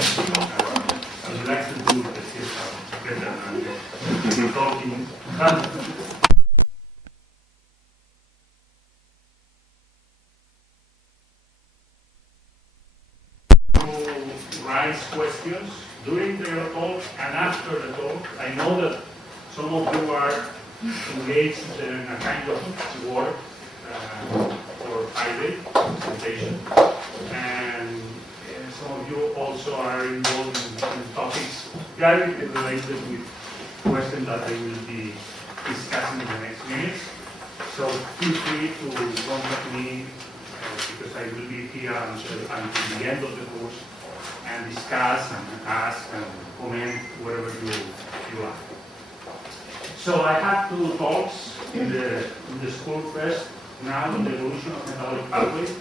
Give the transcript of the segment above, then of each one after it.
question. I would like to do the system better than talking. Raise questions during the talk and after the talk. I know that some of you are engaged in a kind of work for Friday presentation, and some of you also are involved in topics directly related with questions that I will be discussing in the next minutes. So feel free to contact me because I will be here until the end of the course and discuss and ask and comment wherever you are. So I have two talks in the school first, now on the evolution of metabolic pathways.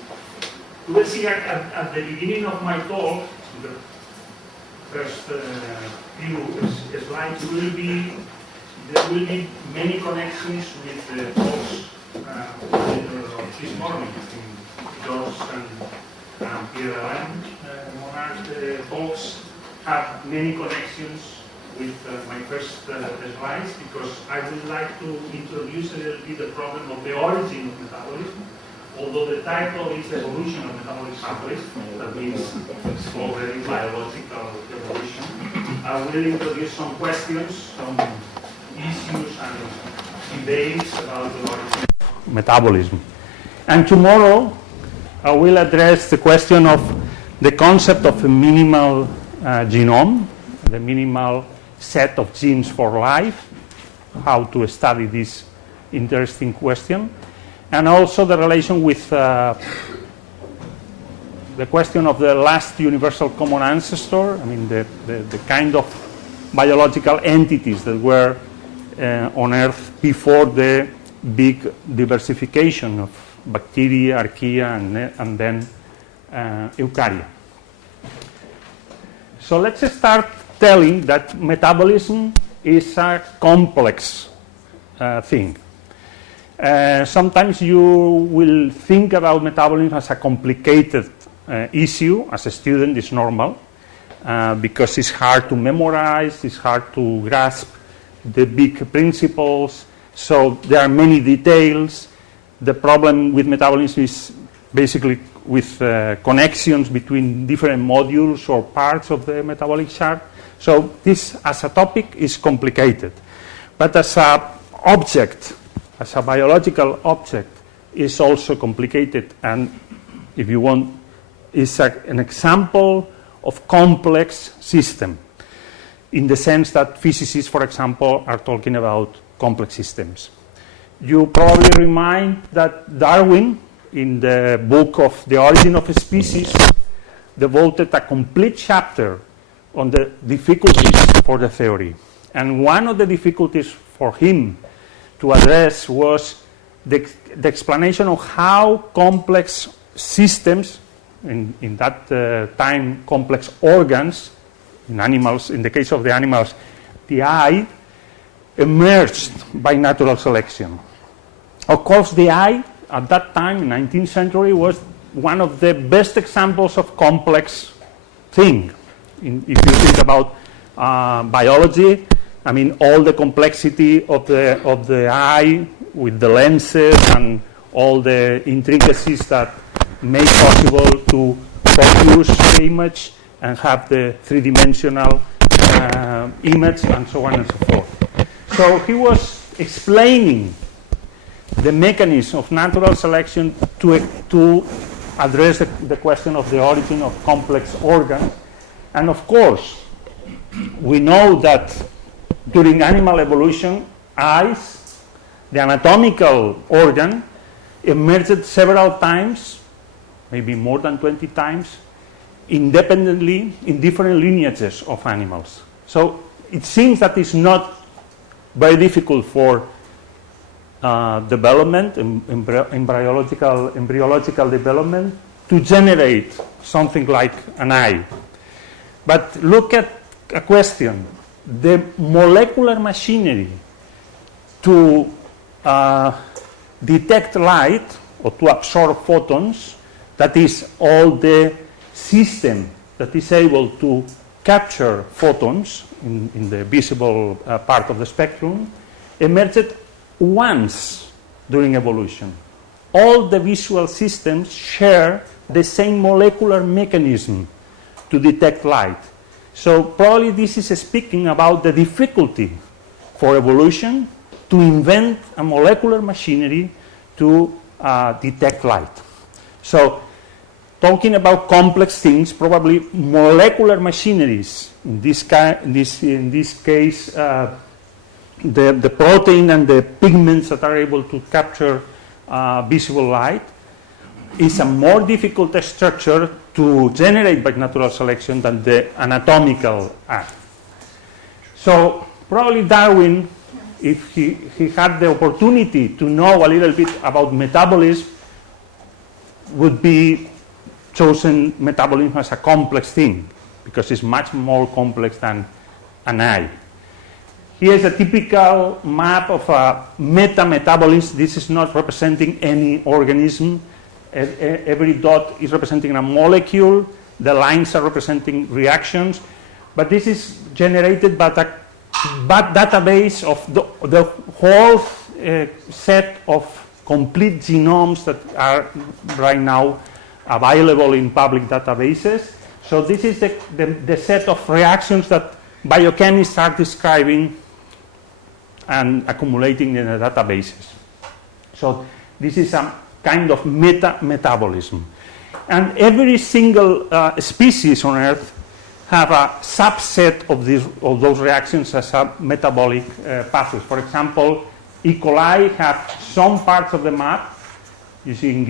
You will see at the beginning of my talk, the first few slides, there will be many connections with the talks this morning. George and Peretó Monomers talks have many connections with my first slides, because I would like to introduce a little bit the problem of the origin of metabolism. Although the title is Evolution of Metabolic Pathways, that means it's already biological evolution. I will introduce some questions, some issues and debates about the origin of metabolism. And tomorrow I will address the question of the concept of a minimal genome, the minimal set of genes for life, how to study this interesting question, and also the relation with the question of the last universal common ancestor. I mean, the kind of biological entities that were on Earth before the big diversification of bacteria, archaea, and then eukarya. So let's start telling that metabolism is a complex thing. Sometimes you will think about metabolism as a complicated issue. As a student, it's normal because it's hard to memorize, it's hard to grasp the big principles, so there are many details. The problem with metabolism is basically with connections between different modules or parts of the metabolic chart. So this, as a topic, is complicated. But as an object, as a biological object, is also complicated, and if you want, is an example of complex system, in the sense that physicists, for example, are talking about complex systems. You probably remind that Darwin, in the book of The Origin of Species, devoted a complete chapter on the difficulties for the theory. And one of the difficulties for him to address was the explanation of how complex systems, in that time complex organs, in animals, in the case of the animals, the eye, emerged by natural selection. Of course, the eye, at that time, 19th century, was one of the best examples of complex thing. If you think about biology, I mean, all the complexity of the eye with the lenses and all the intricacies that make possible to focus the image and have the three-dimensional image, and so on and so forth. So he was explaining the mechanism of natural selection to address the question of the origin of complex organs. And of course, we know that during animal evolution, eyes, the anatomical organ, emerged several times, maybe more than 20 times, independently in different lineages of animals. So it seems that it's not very difficult for development, embryological development, to generate something like an eye. But look at a question. The molecular machinery to detect light or to absorb photons, that is all the system that is able to capture photons in the visible part of the spectrum emerged once during evolution. All the visual systems share the same molecular mechanism to detect light. So probably this is speaking about the difficulty for evolution to invent a molecular machinery to detect light. So talking about complex things, probably molecular machineries, in this case, the protein and the pigments that are able to capture visible light, is a more difficult structure to generate by natural selection than the anatomical act. So probably Darwin, if he had the opportunity to know a little bit about metabolism, would be chosen metabolism as a complex thing, because it's much more complex than an eye. Here's a typical map of a metametabolism. This is not representing any organism. Every dot is representing a molecule. The lines are representing reactions. But this is generated by a database of the whole set of complete genomes that are right now available in public databases. So this is the set of reactions that biochemists are describing and accumulating in the databases. So this is a kind of metabolism. And every single species on Earth have a subset of those reactions as a metabolic pathways. For example, E. coli have some parts of the map. You see in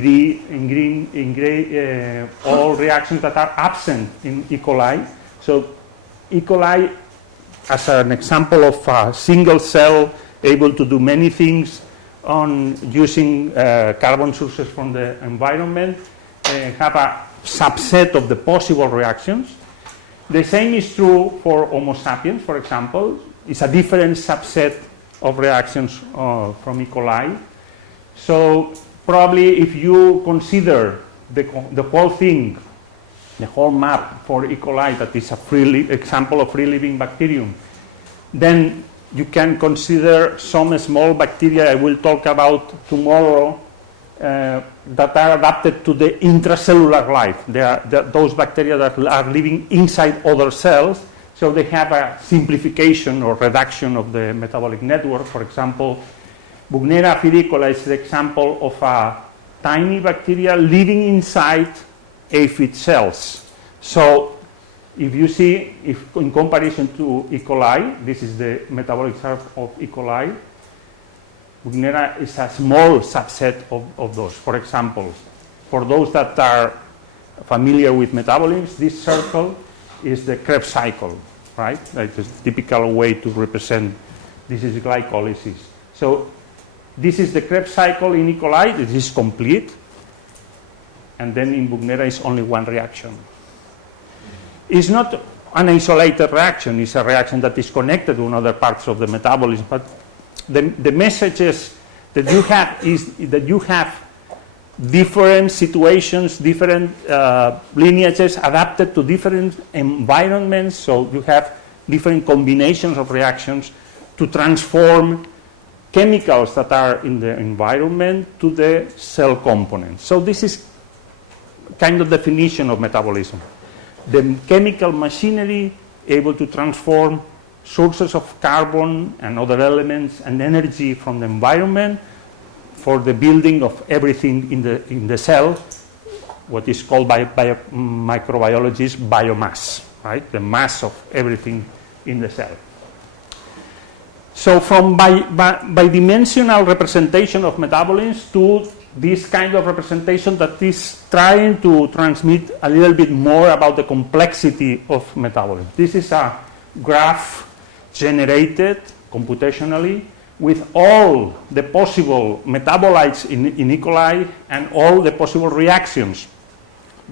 gray, all reactions that are absent in E. coli. So E. coli, as an example of a single cell able to do many things on using carbon sources from the environment, have a subset of the possible reactions. The same is true for Homo sapiens, for example. It's a different subset of reactions from E. coli. So probably if you consider the whole thing, the whole map for E. coli, that is a example of free living bacterium, then you can consider some small bacteria I will talk about tomorrow that are adapted to the intracellular life. They are those bacteria that are living inside other cells, so they have a simplification or reduction of the metabolic network. For example, Buchnera firicola is the example of a tiny bacteria living inside aphid cells. So if you see, if in comparison to E. coli, this is the metabolic chart of E. coli, Buchnera is a small subset of those. For example, for those that are familiar with metabolism, this circle is the Krebs cycle, right? That's a typical way to represent, this is glycolysis. So this is the Krebs cycle in E. coli, this is complete, and then in Buchnera is only one reaction. It's not an isolated reaction, it's a reaction that is connected to other parts of the metabolism, but the messages that you have is that you have different situations, different lineages adapted to different environments, so you have different combinations of reactions to transform chemicals that are in the environment to the cell components. So this is kind of definition of metabolism. The chemical machinery able to transform sources of carbon and other elements and energy from the environment for the building of everything in the cell, what is called by microbiologists biomass, right? The mass of everything in the cell. So from bidimensional representation of metabolism to this kind of representation that is trying to transmit a little bit more about the complexity of metabolism. This is a graph generated computationally with all the possible metabolites in E. coli and all the possible reactions.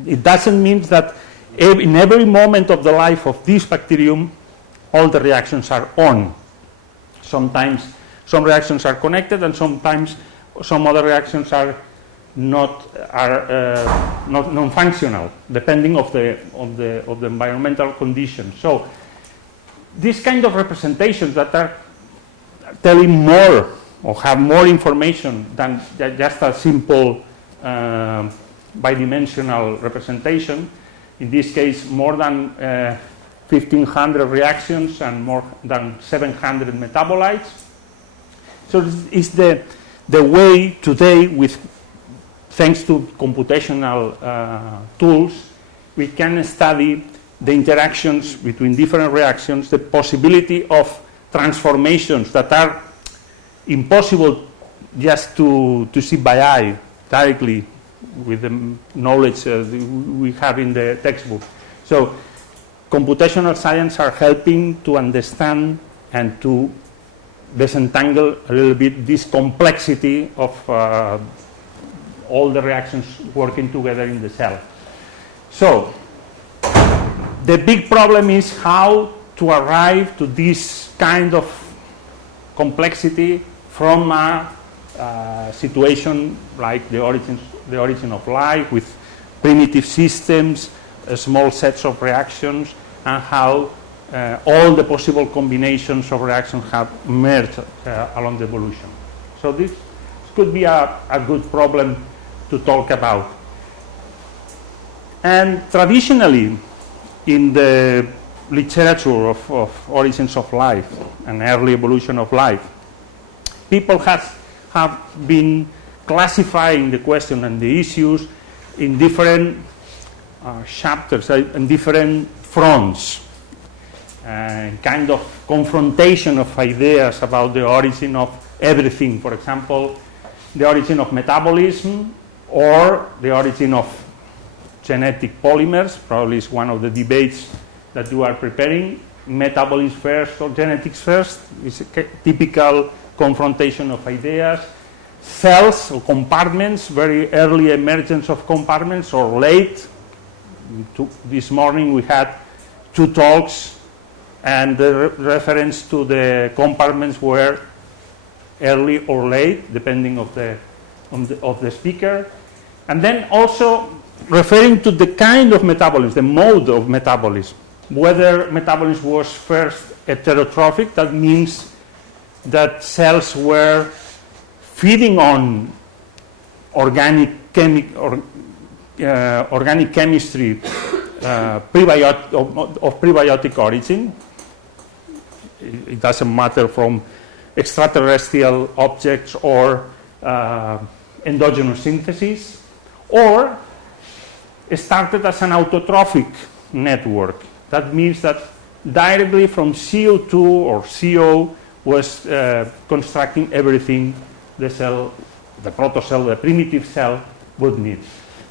It doesn't mean that in every moment of the life of this bacterium, all the reactions are on. Sometimes some reactions are connected and sometimes some other reactions are not non-functional, depending of the environmental conditions. So these kind of representations that are telling more or have more information than just a simple bidimensional representation. In this case, more than 1,500 reactions and more than 700 metabolites. So it's the way today, thanks to computational tools, we can study the interactions between different reactions, the possibility of transformations that are impossible just to see by eye directly with the knowledge we have in the textbook. So computational science are helping to understand and to disentangle a little bit this complexity of all the reactions working together in the cell. So the big problem is how to arrive to this kind of complexity from a situation like the origin of life, with primitive systems, small sets of reactions, and how all the possible combinations of reactions have merged along the evolution. So this could be a good problem to talk about. And traditionally, in the literature of origins of life and early evolution of life, people have been classifying the question and the issues in different chapters and different fronts, kind of confrontation of ideas about the origin of everything. For example, the origin of metabolism or the origin of genetic polymers, probably is one of the debates that you are preparing. Metabolism first or genetics first is a typical confrontation of ideas. Cells or compartments, very early emergence of compartments or late. This morning we had 2 talks and the reference to the compartments were early or late, depending of the speaker. And then also referring to the kind of metabolism, the mode of metabolism, whether metabolism was first heterotrophic, that means that cells were feeding on organic chemistry of prebiotic origin. It doesn't matter from extraterrestrial objects or endogenous synthesis, or started as an autotrophic network. That means that directly from CO2 or CO was constructing everything the cell, the protocell, the primitive cell would need.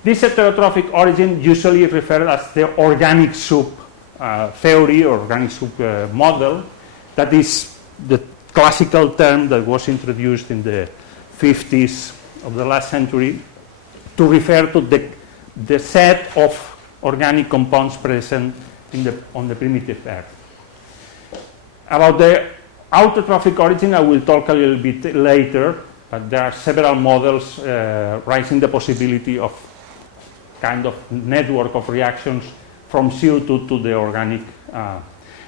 This heterotrophic origin usually referred as the organic soup theory or organic soup model. That is the classical term that was introduced in the 50s of the last century to refer to the set of organic compounds present on the primitive Earth. About the autotrophic origin, I will talk a little bit later, but there are several models raising the possibility of kind of network of reactions from CO2 to the organic.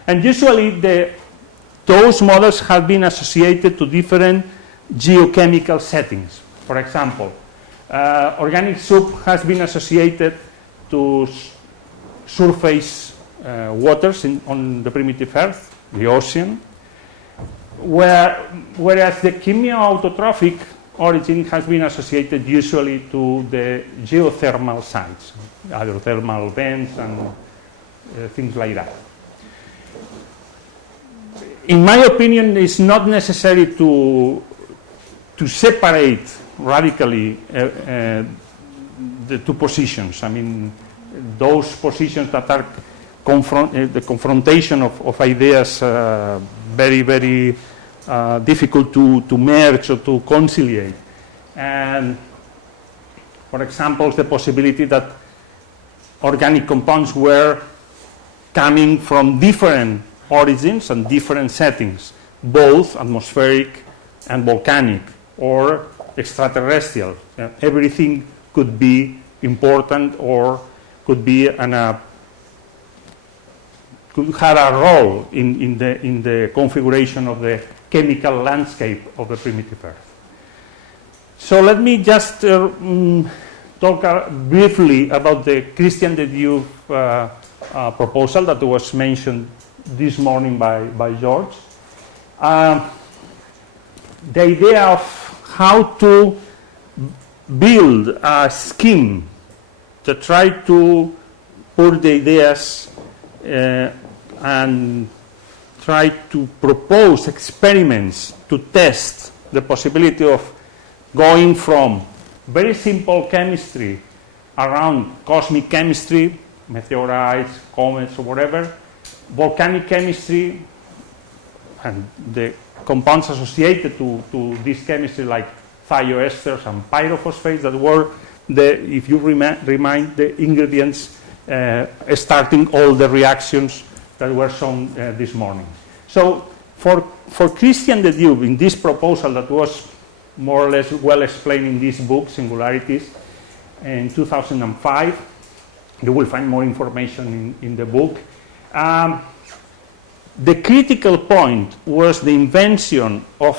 And usually those models have been associated to different geochemical settings. For example, organic soup has been associated to surface waters on the primitive Earth, the ocean, whereas the chemioautotrophic origin has been associated usually to the geothermal sites, hydrothermal vents and things like that. In my opinion, it's not necessary to separate radically the 2 positions. I mean, those positions that are the confrontation of ideas very, very difficult to merge or to conciliate. And for example, the possibility that organic compounds were coming from different origins and different settings, both atmospheric and volcanic, or extraterrestrial. Everything could be important or could be could have a role in the configuration of the chemical landscape of the primitive Earth. So let me just talk briefly about the Christian de Dieu proposal that was mentioned this morning by George. The idea of how to build a scheme to try to put the ideas and try to propose experiments to test the possibility of going from very simple chemistry around cosmic chemistry, meteorites, comets, or whatever, volcanic chemistry, and the compounds associated to this chemistry like thioesters and pyrophosphates that were, if you remind, the ingredients starting all the reactions that were shown this morning. So for Christian de Dieu, in this proposal that was more or less well explained in this book, Singularities, in 2005, you will find more information in the book. The critical point was the invention of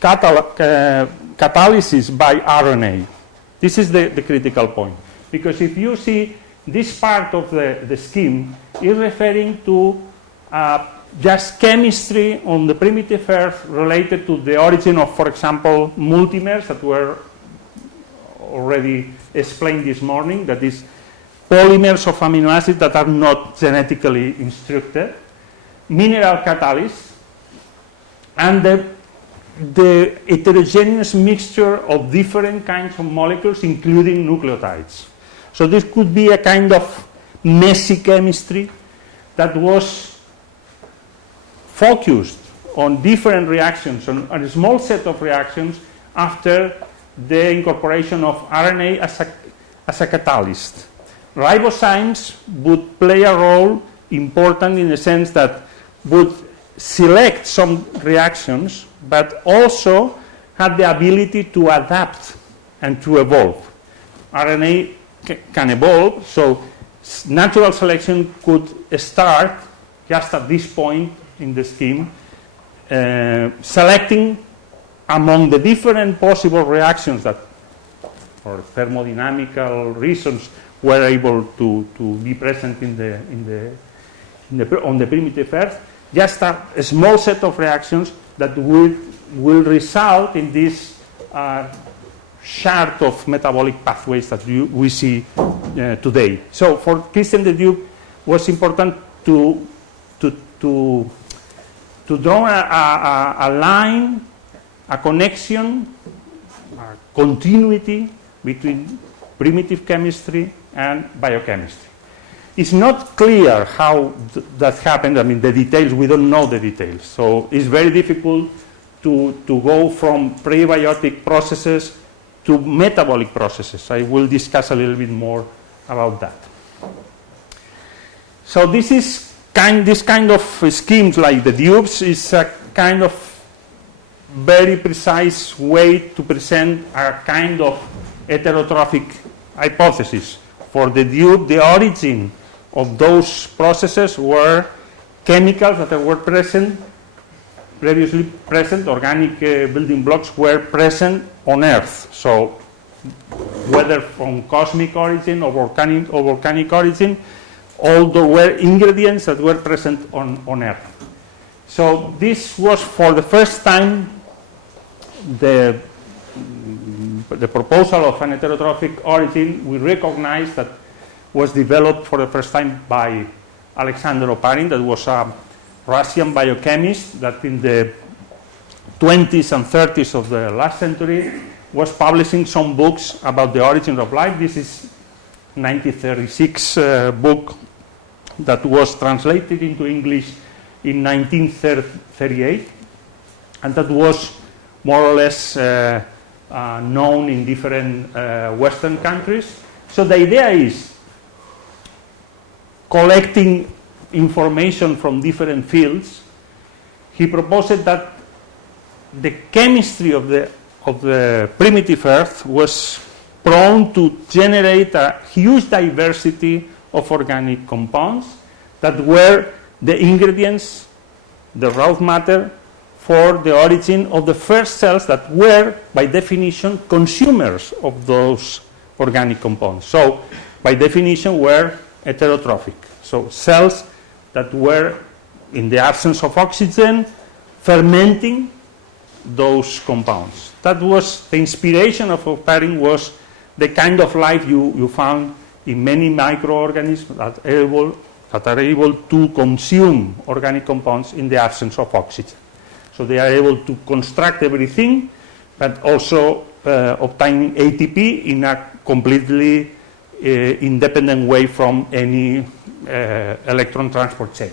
catalysis by RNA. This is the critical point. Because if you see this part of the scheme is referring to just chemistry on the primitive Earth related to the origin of, for example, multimers that were already explained this morning, that is polymers of amino acids that are not genetically instructed, mineral catalysts, and the heterogeneous mixture of different kinds of molecules, including nucleotides. So this could be a kind of messy chemistry that was focused on different reactions, on a small set of reactions after the incorporation of RNA as a catalyst. Ribozymes would play a role important in the sense that would select some reactions, but also had the ability to adapt and to evolve. RNA can evolve, so natural selection could start just at this point in the scheme, selecting among the different possible reactions that, for thermodynamical reasons, were able to be present on the primitive Earth, just a small set of reactions that will result in this chart of metabolic pathways that we see today. So for Christian de Dieu, it was important to draw a line, a connection, a continuity between primitive chemistry and biochemistry. It's not clear how that happened. I mean, the details, we don't know the details. So it's very difficult to go from prebiotic processes to metabolic processes. I will discuss a little bit more about that. So this kind of schemes like the Dubes is a kind of very precise way to present a kind of heterotrophic hypothesis. For the Dube, the origin of those processes were chemicals that were previously present, organic building blocks were present on Earth. So whether from cosmic origin or volcanic origin, all there were ingredients that were present on Earth. So this was for the first time the proposal of an heterotrophic origin we recognize that was developed for the first time by Alexander Oparin, that was a Russian biochemist that in the 20s and 30s of the last century was publishing some books about the origin of life. This is 1936 book that was translated into English in 1938, and that was more or less known in different Western countries. So the idea is collecting information from different fields. He proposed that the chemistry of the of the primitive Earth was prone to generate a huge diversity of organic compounds that were the ingredients, the raw matter, for the origin of the first cells that were, by definition, consumers of those organic compounds. So, by definition, were heterotrophic. So, cells that were, in the absence of oxygen, fermenting those compounds. That was the inspiration of pairing, was the kind of life you found in many microorganisms that are able to consume organic compounds in the absence of oxygen. So they are able to construct everything, but also obtain ATP in a completely independent way from any electron transport chain.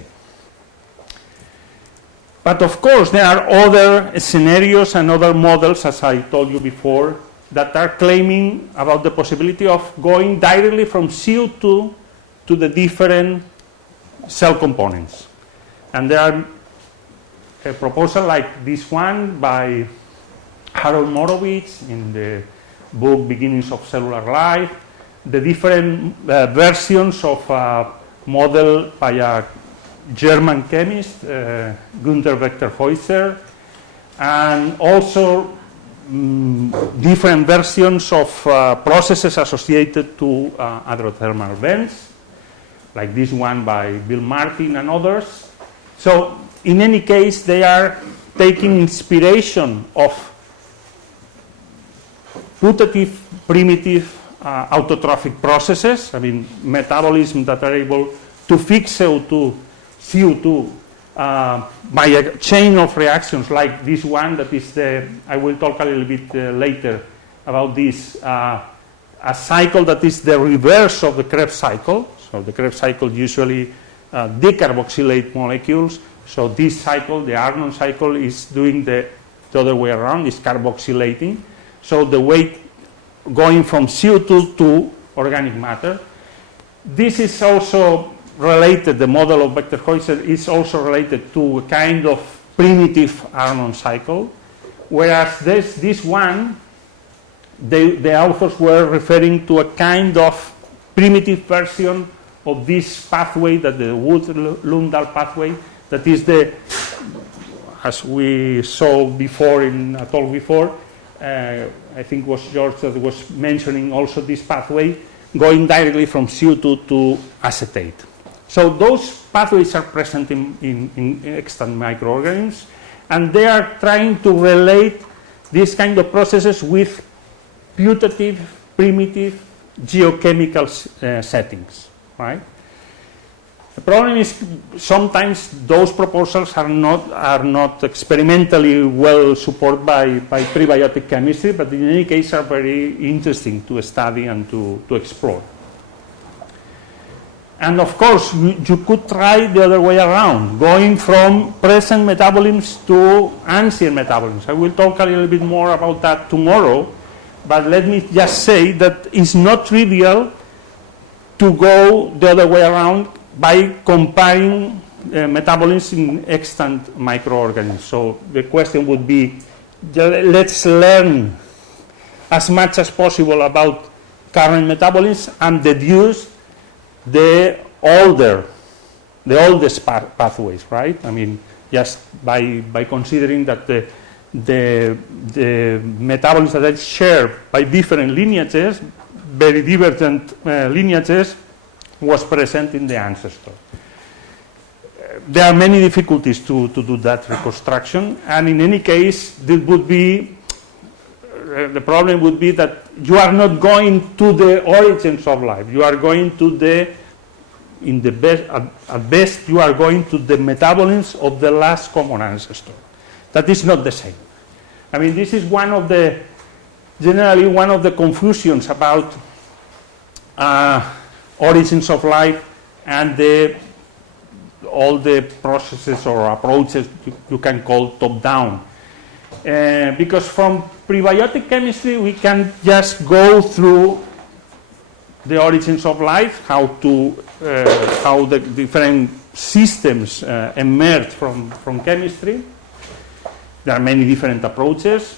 But of course, there are other scenarios and other models, as I told you before, that are claiming about the possibility of going directly from CO2 to the different cell components. And there are a proposal like this one by Harold Morowitz in the book Beginnings of Cellular Life, the different versions of a model by a German chemist, Günther Wächter-Häuser, and also different versions of processes associated to hydrothermal vents, like this one by Bill Martin and others. So, in any case, they are taking inspiration of putative, primitive, autotrophic processes, I mean, metabolism that are able to fix CO2 by a chain of reactions like this one that is I will talk a little bit later about this, a cycle that is the reverse of the Krebs cycle. So the Krebs cycle usually decarboxylate molecules. So this cycle, the Arnon cycle, is doing the other way around, is carboxylating. So the way going from CO2 to organic matter. This is also related, the model of Wächter-Häuser is also related to a kind of primitive Arnon cycle, whereas this one, the authors were referring to a kind of primitive version of this pathway, that the Wood-Lundahl pathway, that is as we saw before in a talk before, I think it was George that was mentioning also this pathway, going directly from CO2 to acetate. So those pathways are present in extant microorganisms, and they are trying to relate these kind of processes with putative, primitive, geochemical settings, right? The problem is sometimes those proposals are not experimentally well supported by prebiotic chemistry, but in any case are very interesting to study and to explore. And of course, you could try the other way around, going from present metabolisms to ancient metabolisms. I will talk a little bit more about that tomorrow, but let me just say that it's not trivial to go the other way around by comparing metabolism in extant microorganisms. So the question would be, let's learn as much as possible about current metabolism and deduce the oldest pathways, right? I mean, just by considering that the metabolism that is shared by different lineages, very divergent lineages, was present in the ancestor. There are many difficulties to do that reconstruction, and in any case, this would be the problem would be that you are not going to the origins of life. You are going to at best, you are going to the metabolism of the last common ancestor. That is not the same. I mean, this is generally one of the confusions about origins of life and all the processes or approaches you can call top-down. Because from prebiotic chemistry, we can just go through the origins of life, how the different systems emerge from chemistry. There are many different approaches.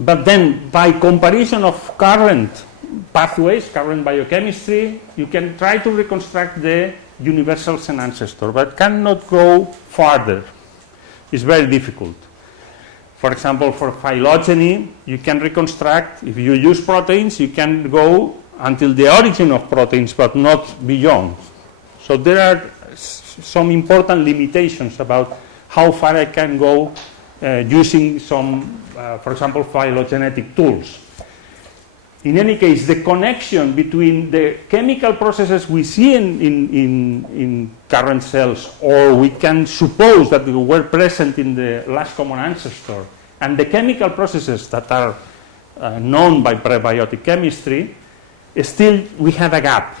But then, by comparison of current pathways, current biochemistry, you can try to reconstruct the universals and ancestor, but cannot go farther. It's very difficult. For example, for phylogeny, you can reconstruct, if you use proteins, you can go until the origin of proteins, but not beyond. So there are some important limitations about how far I can go using some, for example, phylogenetic tools. In any case, the connection between the chemical processes we see in current cells, or we can suppose that they were present in the last common ancestor, and the chemical processes that are known by prebiotic chemistry, still we have a gap.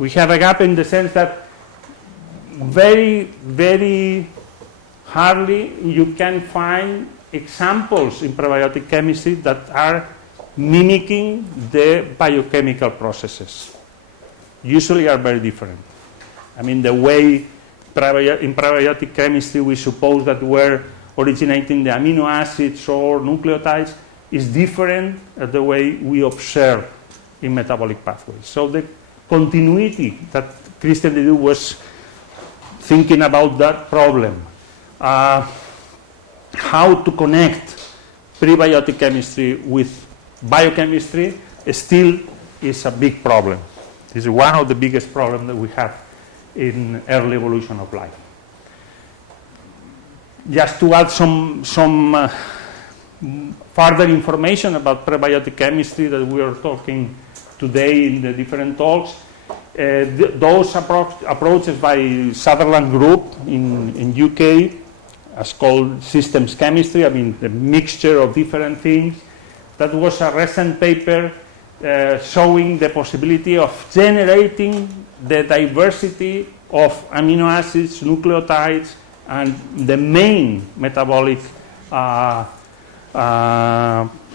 We have a gap in the sense that very, very hardly you can find examples in prebiotic chemistry that are mimicking the biochemical processes. Usually are very different. I mean, the way in prebiotic chemistry we suppose that we're originating the amino acids or nucleotides is different than the way we observe in metabolic pathways. So the continuity that Christian Ledoux was thinking about that problem, how to connect prebiotic chemistry with biochemistry, still is a big problem. This is one of the biggest problems that we have in early evolution of life. Just to add some further information about prebiotic chemistry that we are talking today in the different talks, those approaches by Sutherland Group in UK, as called systems chemistry, I mean the mixture of different things. That was a recent paper showing the possibility of generating the diversity of amino acids, nucleotides, and the main metabolic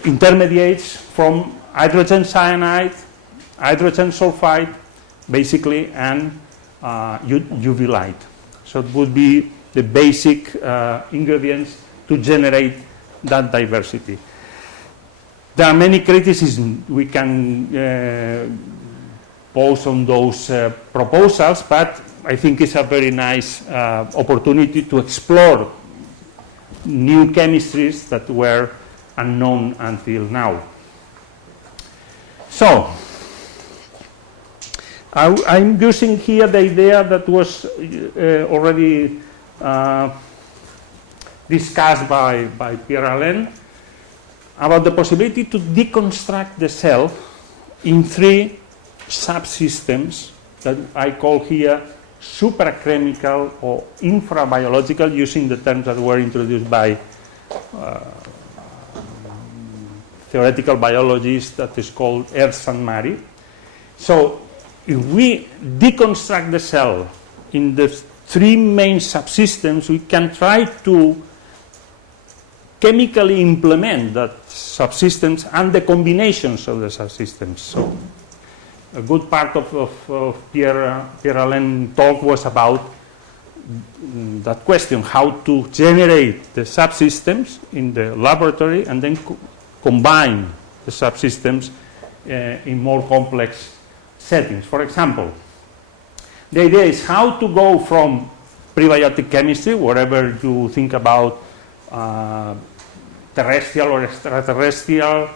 intermediates from hydrogen cyanide, hydrogen sulfide, basically, and UV light. So it would be the basic ingredients to generate that diversity. There are many criticisms we can pose on those proposals, but I think it's a very nice opportunity to explore new chemistries that were unknown until now. So, I'm using here the idea that was already discussed by Pierre Alain about the possibility to deconstruct the cell in three subsystems that I call here suprachemical or infrabiological, using the terms that were introduced by theoretical biologists, that is called Earth and Mari. So if we deconstruct the cell in the three main subsystems, we can try to chemically implement that subsystems and the combinations of the subsystems. So a good part of Pierre Alain's talk was about that question, how to generate the subsystems in the laboratory and then combine the subsystems in more complex settings. For example, the idea is how to go from prebiotic chemistry, wherever you think about terrestrial or extraterrestrial,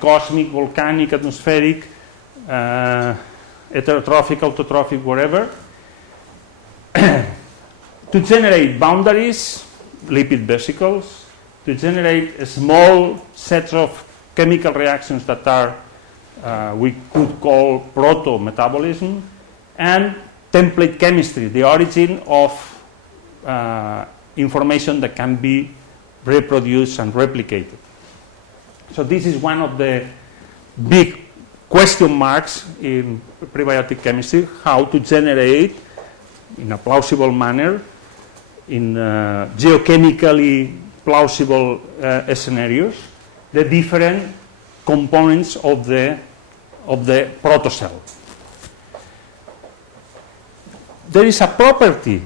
cosmic, volcanic, atmospheric, heterotrophic, autotrophic, whatever, to generate boundaries, lipid vesicles, to generate a small sets of chemical reactions that are, we could call proto-metabolism, and template chemistry, the origin of information that can be reproduced and replicated. So this is one of the big question marks in prebiotic chemistry, how to generate in a plausible manner, in geochemically plausible scenarios, the different components of the protocell. There is a property,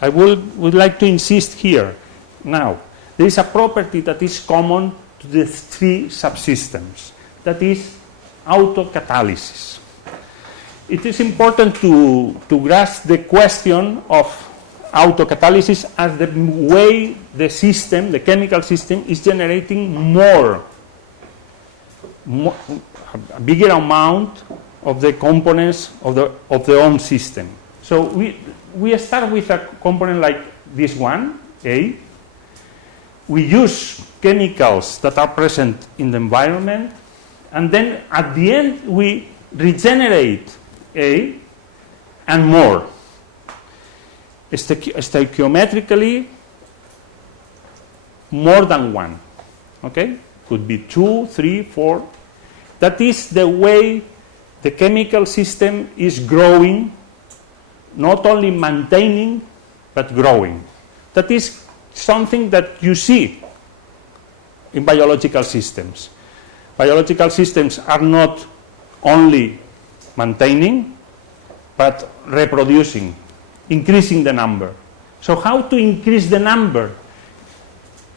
I would like to insist here now. There is a property that is common to the three subsystems. That is autocatalysis. It is important to grasp the question of autocatalysis as the way the system, the chemical system, is generating a bigger amount of the components of the own system. So we start with a component like this one, A. We use chemicals that are present in the environment, and then at the end we regenerate A and more. Stoichiometrically, more than one. Okay? Could be 2, 3, 4. That is the way the chemical system is growing, not only maintaining, but growing. That is something that you see in biological systems. Biological systems are not only maintaining, but reproducing, increasing the number. So how to increase the number?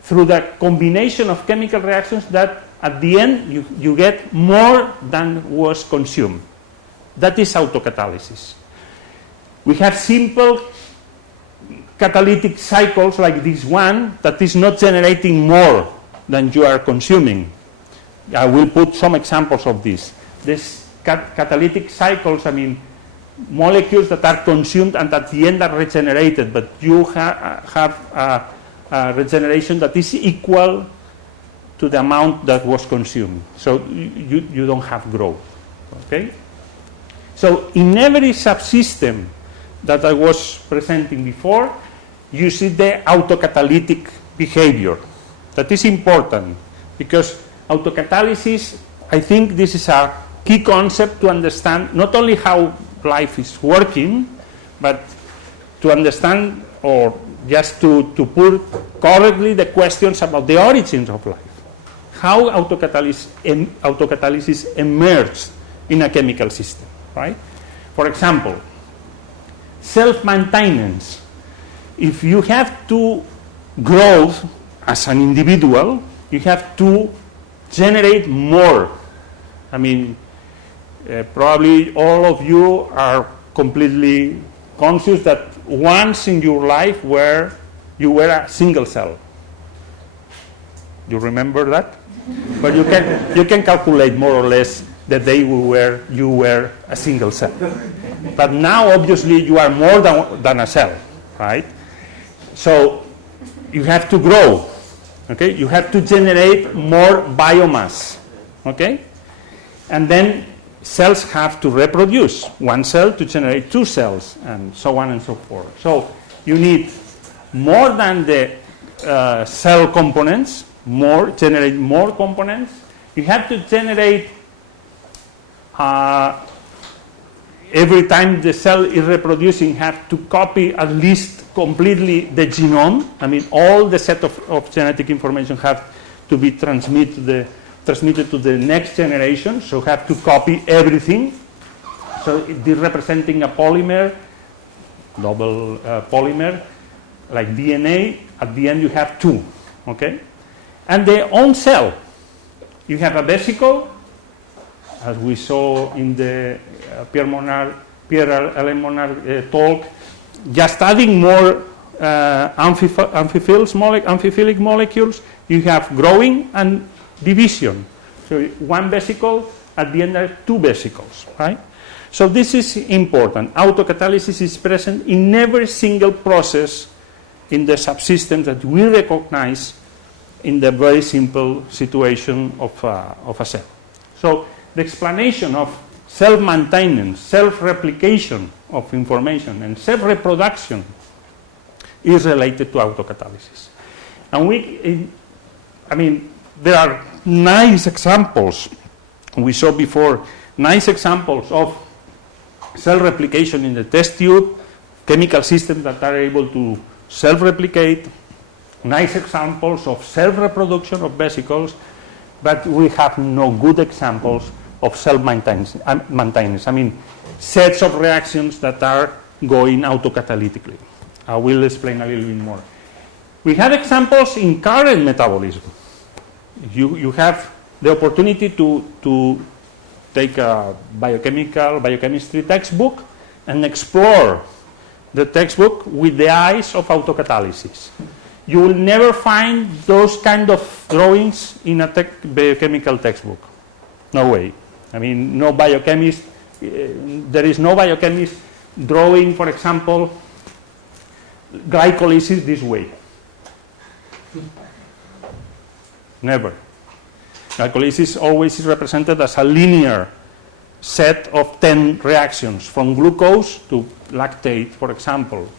Through the combination of chemical reactions that at the end you get more than was consumed. That is autocatalysis. We have simple catalytic cycles like this one that is not generating more than you are consuming. I will put some examples of this. These catalytic cycles, I mean, molecules that are consumed and at the end are regenerated, but you have a regeneration that is equal to the amount that was consumed. So you don't have growth. Okay? So in every subsystem that I was presenting before, you see the autocatalytic behavior. That is important because autocatalysis, I think this is a key concept to understand not only how life is working, but to understand or just to put correctly the questions about the origins of life. How autocatalysis emerged in a chemical system, right? For example, self-maintenance. If you have to grow as an individual, you have to generate more. I mean, probably all of you are completely conscious that once in your life you were a single cell. You remember that? But you can calculate more or less the day you were a single cell. But now obviously you are more than a cell, right? So you have to grow. Okay? You have to generate more biomass. Okay? And then cells have to reproduce. One cell to generate 2 cells, and so on and so forth. So you need more than the cell components, generate more components. You have to generate every time the cell is reproducing, have to copy at least completely the genome. I mean, all the set of genetic information have to be transmitted to the next generation, so have to copy everything. So it is representing a polymer, double polymer, like DNA. At the end you have 2, okay? And the own cell, you have a vesicle, as we saw in the Pierre-Alain Monard talk, just adding more amphiphilic molecules, you have growing and division. So one vesicle, at the end there are 2 vesicles, right? So this is important. Autocatalysis is present in every single process in the subsystems that we recognize in the very simple situation of a cell. So the explanation of self-maintenance, self-replication of information, and self-reproduction is related to autocatalysis. And there are nice examples, we saw before, nice examples of cell replication in the test tube, chemical systems that are able to self-replicate, nice examples of self-reproduction of vesicles, but we have no good examples of self-maintenance. I mean, sets of reactions that are going autocatalytically. I will explain a little bit more. We have examples in current metabolism. You have the opportunity to take a biochemistry textbook and explore the textbook with the eyes of autocatalysis. You will never find those kind of drawings in a biochemical textbook. No way. I mean, no biochemist, there is no biochemist drawing, for example, glycolysis this way. Never. Glycolysis always is represented as a linear set of 10 reactions from glucose to lactate, for example.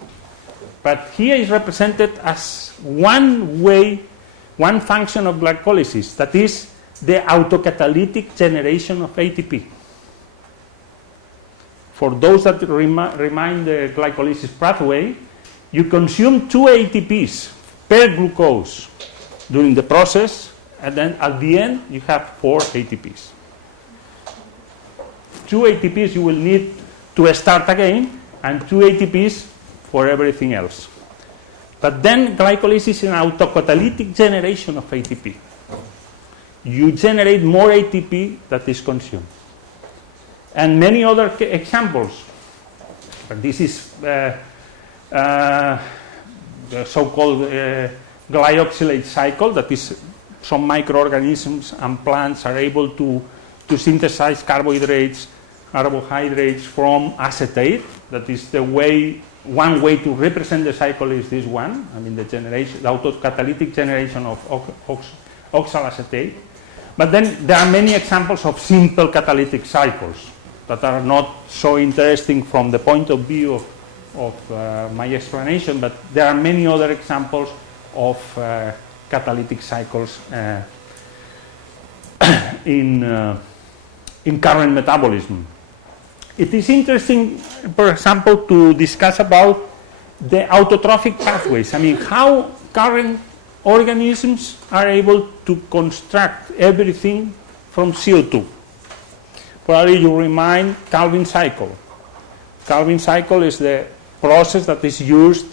But here is represented as one way, one function of glycolysis, that is the autocatalytic generation of ATP. For those that remind the glycolysis pathway, you consume 2 ATPs per glucose during the process, and then at the end you have 4 ATPs. 2 ATPs you will need to start again, and 2 ATPs for everything else. But then glycolysis is an autocatalytic generation of ATP. You generate more ATP that is consumed. And many other examples. But this is the so-called glyoxylate cycle, that is some microorganisms and plants are able to synthesize carbohydrates from acetate. That is the way, one way to represent the cycle is this one. I mean, the autocatalytic generation of oxalacetate. But then there are many examples of simple catalytic cycles that are not so interesting from the point of view of my explanation, but there are many other examples of catalytic cycles in current metabolism. It is interesting, for example, to discuss about the autotrophic pathways. I mean, how current organisms are able to construct everything from CO2. Probably you remind Calvin cycle. Calvin cycle is the process that is used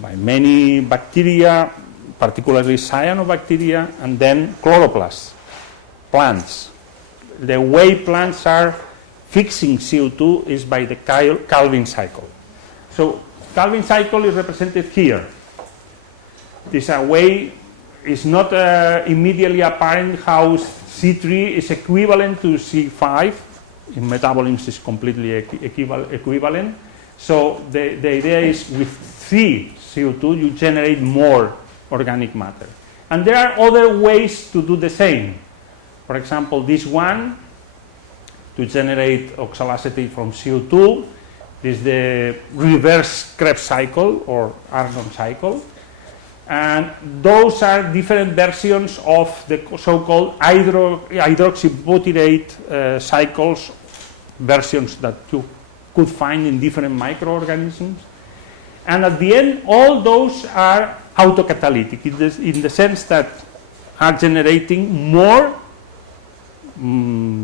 by many bacteria, particularly cyanobacteria, and then chloroplasts, plants. The way plants are fixing CO2 is by the Calvin cycle. So Calvin cycle is represented here. This way is not immediately apparent how C3 is equivalent to C5. In metabolism is completely equivalent. So the idea is with 3 CO2 you generate more organic matter. And there are other ways to do the same. For example, this one, to generate oxalacetate from CO2, is the reverse Krebs cycle or Arnon cycle. And those are different versions of the so-called hydroxybutyrate cycles, versions that you could find in different microorganisms. And at the end, all those are autocatalytic in the sense that are generating more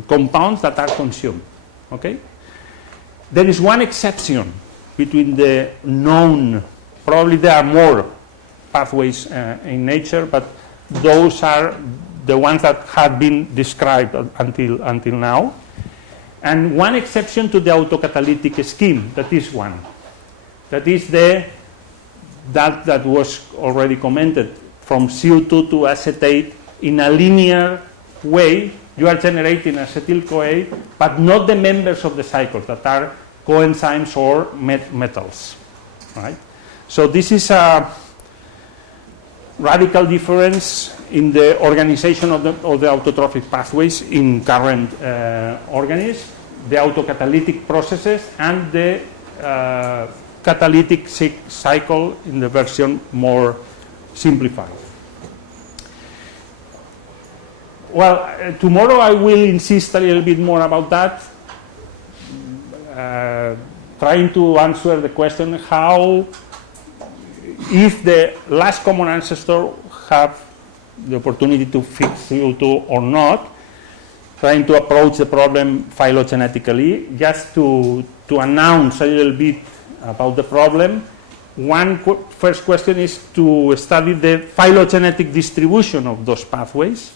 compounds that are consumed. Okay? There is one exception between the known, probably there are more pathways in nature, but those are the ones that have been described until now. And one exception to the autocatalytic scheme, that is one. That is that was already commented, from CO2 to acetate in a linear way. You are generating acetyl-CoA, but not the members of the cycle that are coenzymes or metals. Right? So this is a radical difference in the organization of the autotrophic pathways in current organisms, the autocatalytic processes, and the catalytic cycle in the version more simplified. Well, tomorrow I will insist a little bit more about that, trying to answer the question how, if the last common ancestor have the opportunity to fix CO2 or not, trying to approach the problem phylogenetically. Just to announce a little bit about the problem, first question is to study the phylogenetic distribution of those pathways.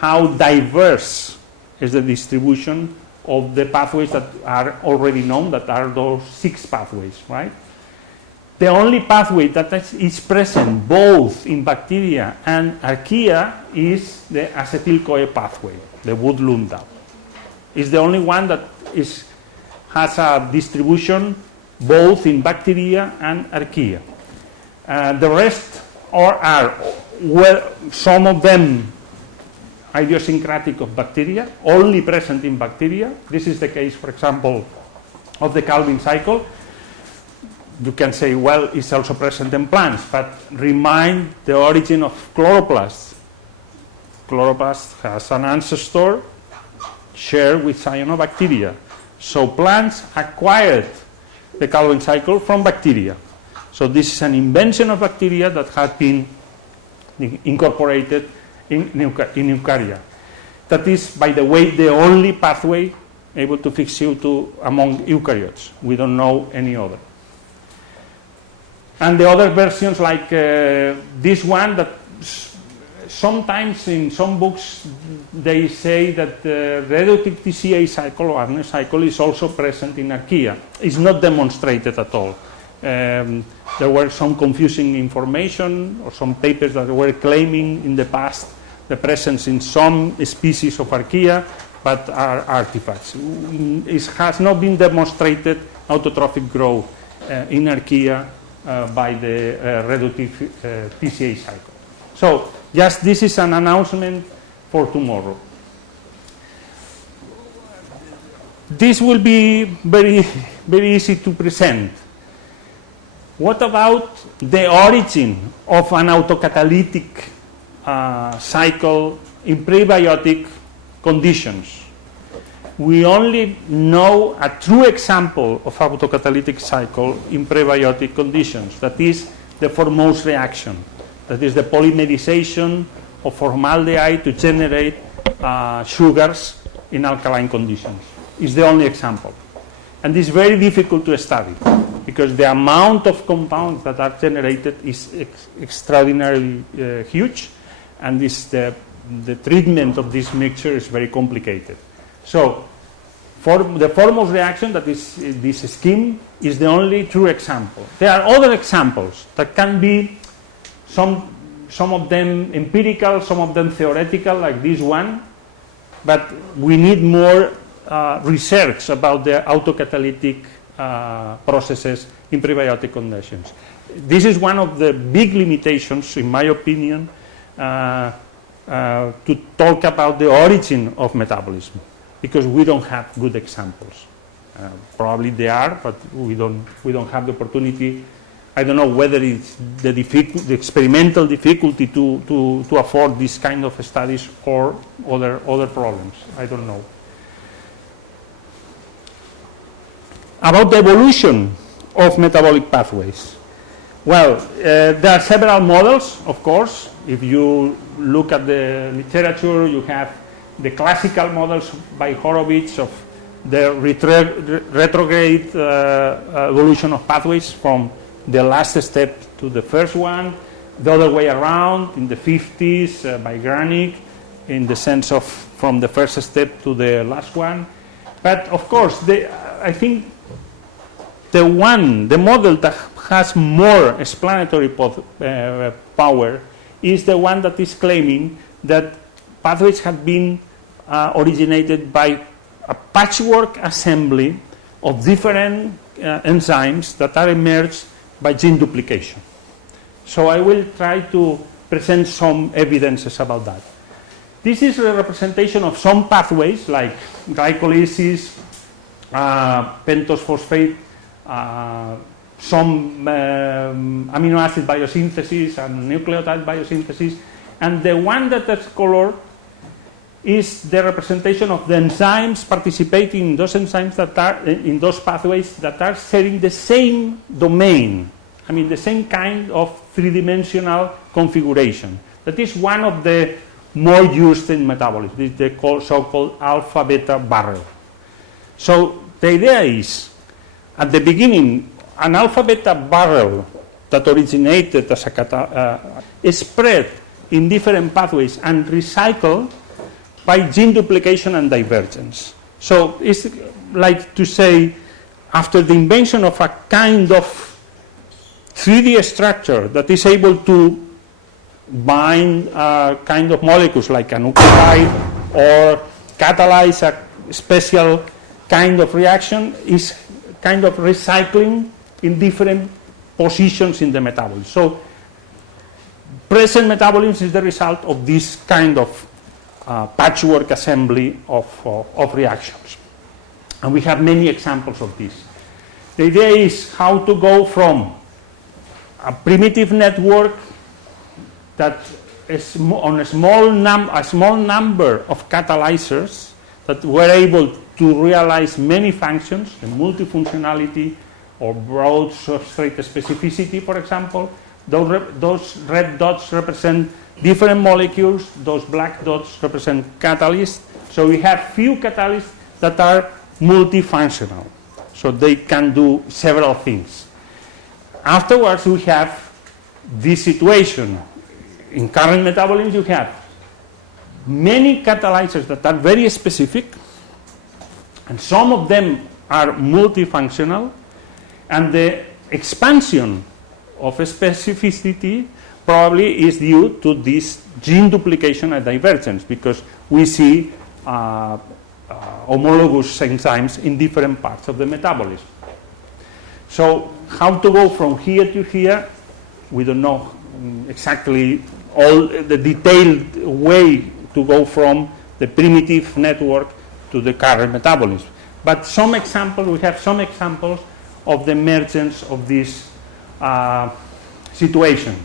how diverse is the distribution of the pathways that are already known, that are those 6 pathways, right? The only pathway that is present both in bacteria and archaea is the acetyl-CoA pathway, the Wood-Lundau. It's the only one that has a distribution both in bacteria and archaea. The rest are some of them idiosyncratic of bacteria, only present in bacteria. This is the case, for example, of the Calvin cycle. You can say, well, it's also present in plants, but remind the origin of chloroplasts. Chloroplast has an ancestor shared with cyanobacteria. So plants acquired the Calvin cycle from bacteria. So this is an invention of bacteria that has been incorporated in eukarya. That is, by the way, the only pathway able to fix CO2 among eukaryotes. We don't know any other. And the other versions, like this one, that sometimes in some books they say that the reductive TCA cycle or Arnett cycle is also present in archaea. It's not demonstrated at all. There were some confusing information or some papers that were claiming in the past the presence in some species of archaea, but are artifacts. It has not been demonstrated autotrophic growth in archaea by the reductive TCA cycle. So just this is an announcement for tomorrow. This will be very, very easy to present. What about the origin of an autocatalytic cycle in prebiotic conditions? We only know a true example of autocatalytic cycle in prebiotic conditions. That is the Formose reaction. That is the polymerization of formaldehyde to generate sugars in alkaline conditions. It's the only example. And it's very difficult to study because the amount of compounds that are generated is extraordinarily huge, and the treatment of this mixture is very complicated. So for the Formose reaction, that is this scheme, is the only true example. There are other examples that can be some of them empirical, some of them theoretical, like this one, but we need more research about the autocatalytic processes in prebiotic conditions. This is one of the big limitations, in my opinion, to talk about the origin of metabolism, because we don't have good examples. Probably they are, but we don't have the opportunity. I don't know whether it's the experimental difficulty to afford this kind of studies or other problems. I don't know. About the evolution of metabolic pathways. Well, there are several models, of course. If you look at the literature, you have the classical models by Horowitz of the retrograde evolution of pathways from the last step to the first one, the other way around in the 50s by Granick, in the sense of from the first step to the last one. But of course, I think the model that has more explanatory power is the one that is claiming that pathways have been originated by a patchwork assembly of different enzymes that are emerged by gene duplication. So I will try to present some evidences about that. This is a representation of some pathways like glycolysis, pentose phosphate, some amino acid biosynthesis and nucleotide biosynthesis, and the one that is colored is the representation of the enzymes participating in those enzymes that are in those pathways that are sharing the same domain. I mean, the same kind of three-dimensional configuration. That is one of the more used in metabolism. This is the so-called alpha-beta barrel. So the idea is, at the beginning, an alpha-beta barrel that originated as a spread in different pathways and recycled by gene duplication and divergence. So it's like to say, after the invention of a kind of 3D structure that is able to bind kind of molecules like a nucleotide or catalyze a special kind of reaction, is kind of recycling in different positions in the metabolism. So present metabolism is the result of this kind of patchwork assembly of reactions. And we have many examples of this. The idea is how to go from a primitive network that is on a small number of catalyzers that were able to realize many functions, the multifunctionality or broad substrate specificity, for example. Those red dots represent different molecules, those black dots represent catalysts. So we have few catalysts that are multifunctional, so they can do several things. Afterwards, we have this situation. In current metabolism, you have many catalyzers that are very specific, and some of them are multifunctional, and the expansion of specificity probably is due to this gene duplication and divergence, because we see homologous enzymes in different parts of the metabolism. So how to go from here to here, we don't know exactly all the detailed way to go from the primitive network to the current metabolism. But some examples, we have some examples of the emergence of this situation.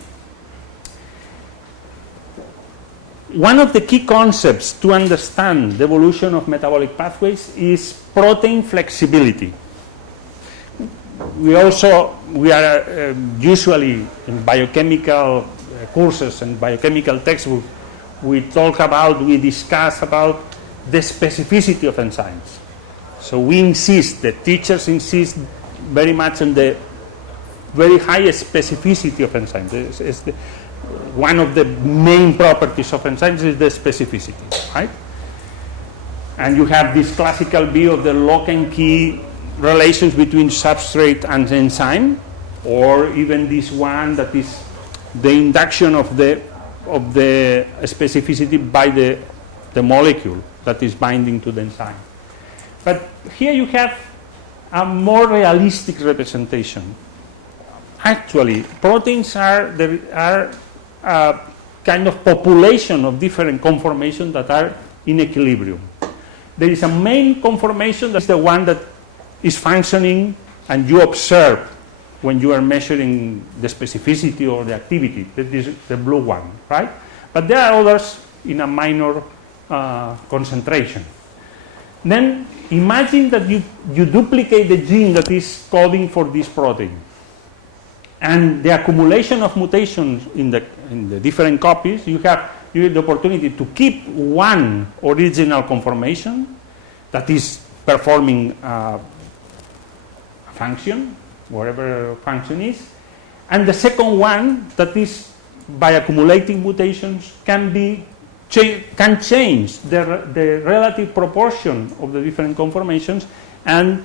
One of the key concepts to understand the evolution of metabolic pathways is protein flexibility. We are usually in biochemical courses and biochemical textbooks, we discuss about the specificity of enzymes. So we insist, the teachers insist very much on the very high specificity of enzymes. One of the main properties of enzymes is the specificity, right? And you have this classical view of the lock and key relations between substrate and enzyme, or even this one that is the induction of the specificity by the molecule that is binding to the enzyme. But here you have a more realistic representation. Actually, proteins are a kind of population of different conformations that are in equilibrium. There is a main conformation that's the one that is functioning and you observe when you are measuring the specificity or the activity. That is the blue one, right? But there are others in a minor concentration. Then imagine that you duplicate the gene that is coding for this protein. And the accumulation of mutations in the different copies, you have the opportunity to keep one original conformation that is performing a function, whatever function is, and the second one that is, by accumulating mutations, can change the relative proportion of the different conformations, and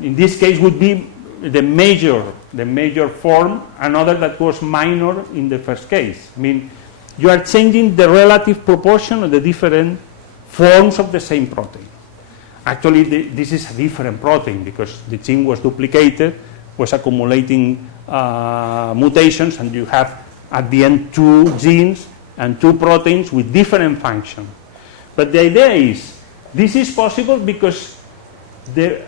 in this case would be the major form, another that was minor in the first case. I mean, you are changing the relative proportion of the different forms of the same protein. Actually, this is a different protein because the gene was duplicated, was accumulating mutations, and you have at the end two genes and two proteins with different function. But the idea is, this is possible because the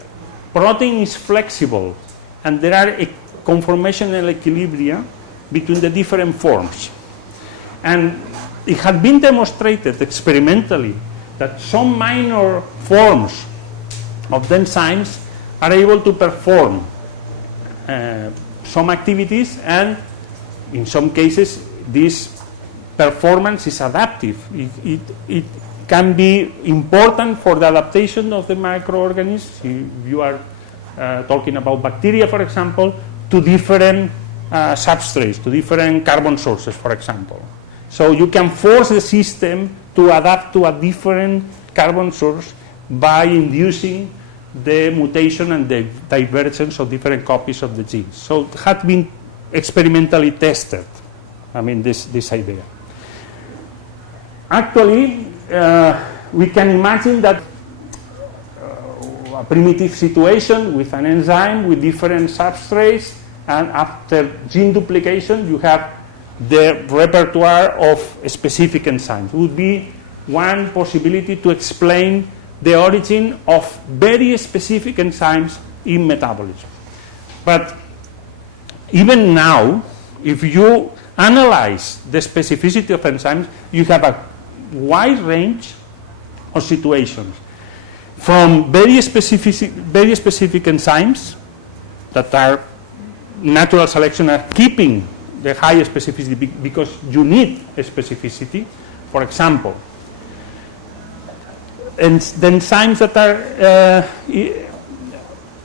protein is flexible and there are conformational equilibria between the different forms. And it had been demonstrated experimentally that some minor forms of the enzymes are able to perform some activities, and in some cases this performance is adaptive. It can be important for the adaptation of the microorganisms. If you are talking about bacteria, for example, to different substrates, to different carbon sources, for example. So you can force the system to adapt to a different carbon source by inducing the mutation and the divergence of different copies of the genes. So it had been experimentally tested, I mean, this idea. Actually, we can imagine that a primitive situation with an enzyme with different substrates, and after gene duplication, you have the repertoire of specific enzymes. It would be one possibility to explain the origin of very specific enzymes in metabolism. But even now, if you analyze the specificity of enzymes, you have a wide range of situations, from very specific enzymes that are natural selection are keeping the highest specificity because you need a specificity. For example, and the enzymes that are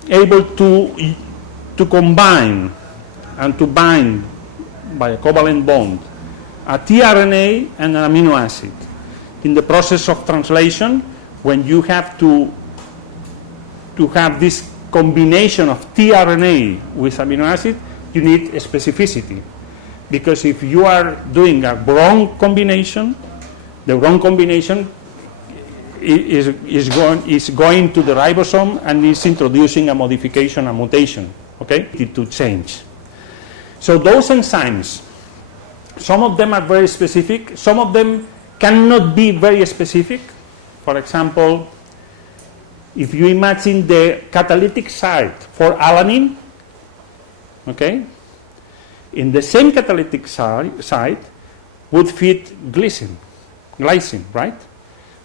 able to combine and to bind by a covalent bond a tRNA and an amino acid. In the process of translation, when you have to have this combination of tRNA with amino acid, you need a specificity. Because if you are doing a wrong combination, the wrong combination is going to the ribosome and is introducing a modification, a mutation, okay, to change. So those enzymes, some of them are very specific, some of them cannot be very specific. For example, if you imagine the catalytic site for alanine, okay, in the same catalytic site would fit glycine, right?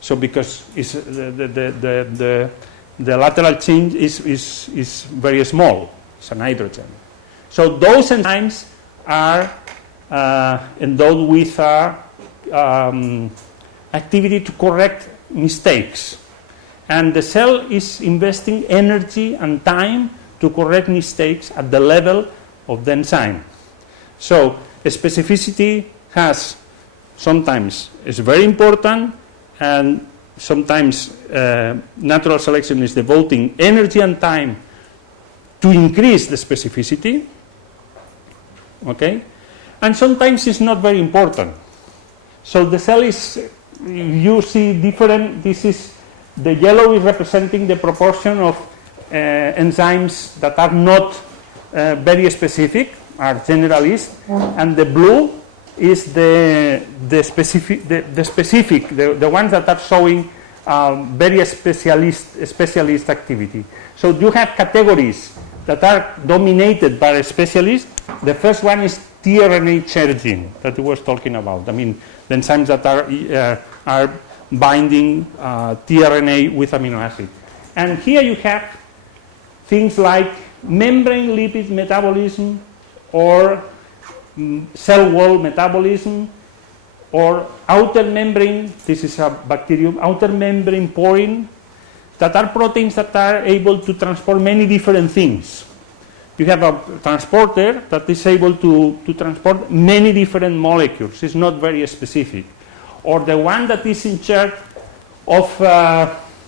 So because it's the lateral change is very small, it's a nitrogen. So those enzymes are endowed with activity to correct mistakes. And the cell is investing energy and time to correct mistakes at the level of the enzyme. So specificity has sometimes is very important, and sometimes natural selection is devoting energy and time to increase the specificity, okay? And sometimes it's not very important. So the cell is, you see different, this is, the yellow is representing the proportion of enzymes that are not very specific, are generalist, and the blue is the ones that are showing very specialist activity. So you have categories that are dominated by a specialist. The first one is tRNA charging that we was talking about. I mean, the enzymes that are binding tRNA with amino acid. And here you have things like membrane lipid metabolism, or cell wall metabolism, or outer membrane, this is a bacterium, outer membrane porin, that are proteins that are able to transport many different things. You have a transporter that is able to transport many different molecules. It's not very specific. Or the one that is in charge of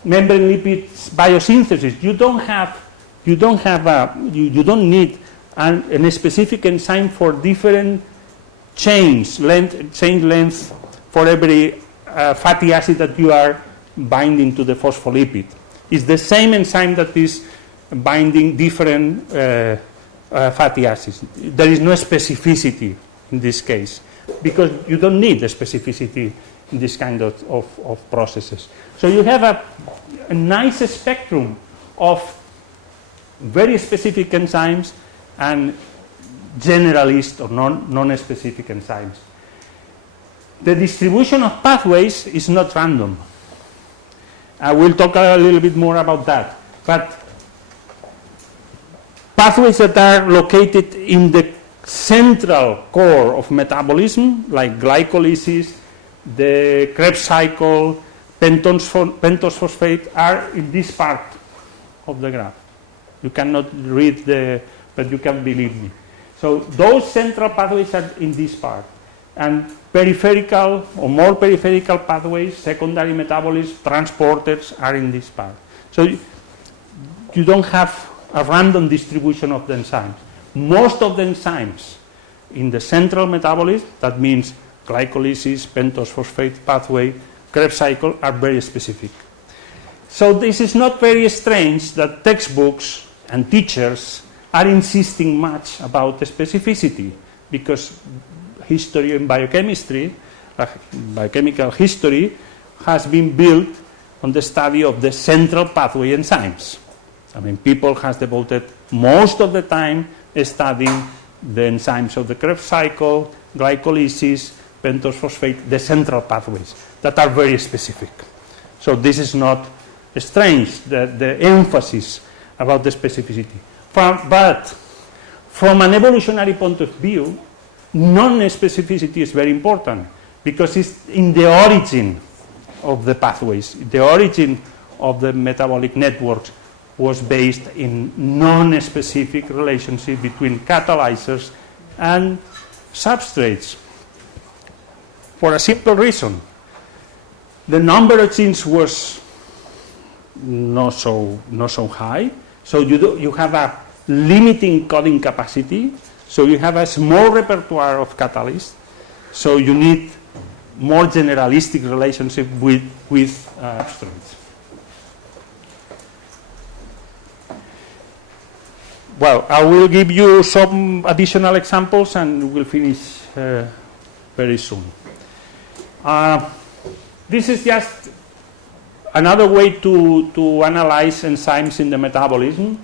membrane lipids biosynthesis. You don't need a specific enzyme for different chain length for every fatty acid that you are binding to the phospholipid. It's the same enzyme that is binding different fatty acids. There is no specificity in this case, because you don't need the specificity in this kind of processes. So you have a nice spectrum of very specific enzymes and generalist or non-specific enzymes. The distribution of pathways is not random. I will talk a little bit more about that. But pathways that are located in the central core of metabolism, like glycolysis, the Krebs cycle, pentose phosphate, are in this part of the graph. You cannot read but you can believe me. So those central pathways are in this part. And peripheral or more peripheral pathways, secondary metabolism, transporters are in this part. So you don't have a random distribution of the enzymes. Most of the enzymes in the central metabolism, that means glycolysis, pentose phosphate pathway, Krebs cycle, are very specific. So this is not very strange that textbooks and teachers are insisting much about the specificity, because history in biochemistry, biochemical history, has been built on the study of the central pathway enzymes. I mean, people have devoted most of the time studying the enzymes of the Krebs cycle, glycolysis, pentose phosphate, the central pathways that are very specific. So this is not strange, the emphasis about the specificity. But from an evolutionary point of view, non-specificity is very important, because it's in the origin of the pathways. The origin of the metabolic networks was based in non-specific relationship between catalyzers and substrates. For a simple reason, the number of genes was not so high, so you have a limiting coding capacity, so you have a small repertoire of catalysts, so you need more generalistic relationship with substrates. Well, I will give you some additional examples and we'll finish very soon. This is just another way to analyze enzymes in the metabolism.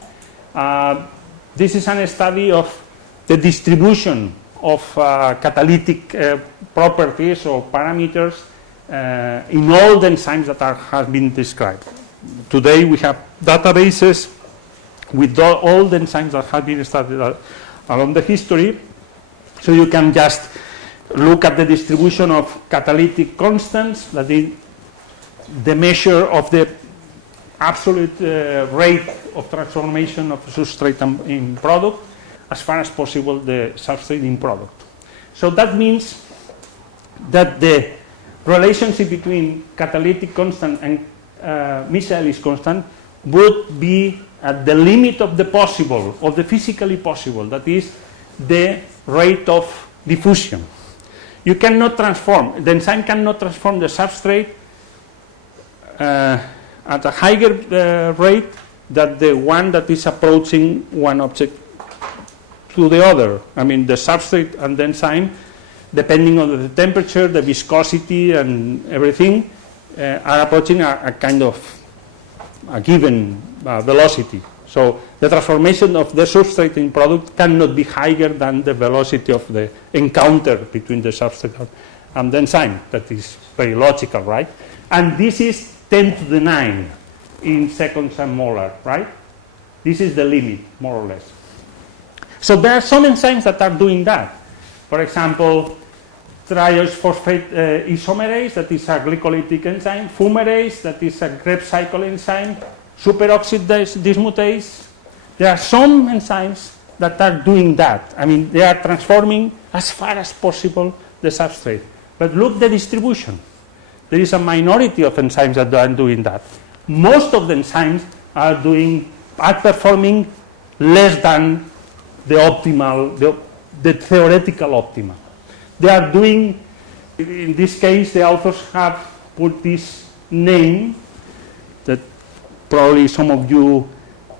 This is a study of the distribution of catalytic properties or parameters in all the enzymes that have been described. Today we have databases with all the enzymes that have been studied along the history, so you can just look at the distribution of catalytic constants, that is the measure of the absolute rate of transformation of substrate in product, as far as possible the substrate in product. So that means that the relationship between catalytic constant and Michaelis constant would be at the limit of the possible, of the physically possible, that is the rate of diffusion. You cannot transform, the enzyme cannot transform the substrate at a higher rate than the one that is approaching one object to the other. I mean, the substrate and the enzyme, depending on the temperature, the viscosity and everything, are approaching a kind of a given velocity. So the transformation of the substrate in product cannot be higher than the velocity of the encounter between the substrate and the enzyme. That is very logical, right? And this is 10 to the 9 in seconds and molar, right? This is the limit, more or less. So there are some enzymes that are doing that. For example, triose phosphate isomerase, that is a glycolytic enzyme, fumarase, that is a Krebs cycle enzyme, superoxidase dismutase. There are some enzymes that are doing that. I mean, they are transforming as far as possible the substrate. But look the distribution. There is a minority of enzymes that are doing that. Most of the enzymes are performing less than the optimal, the theoretical optimal. They are doing, in this case, the authors have put this name that probably some of you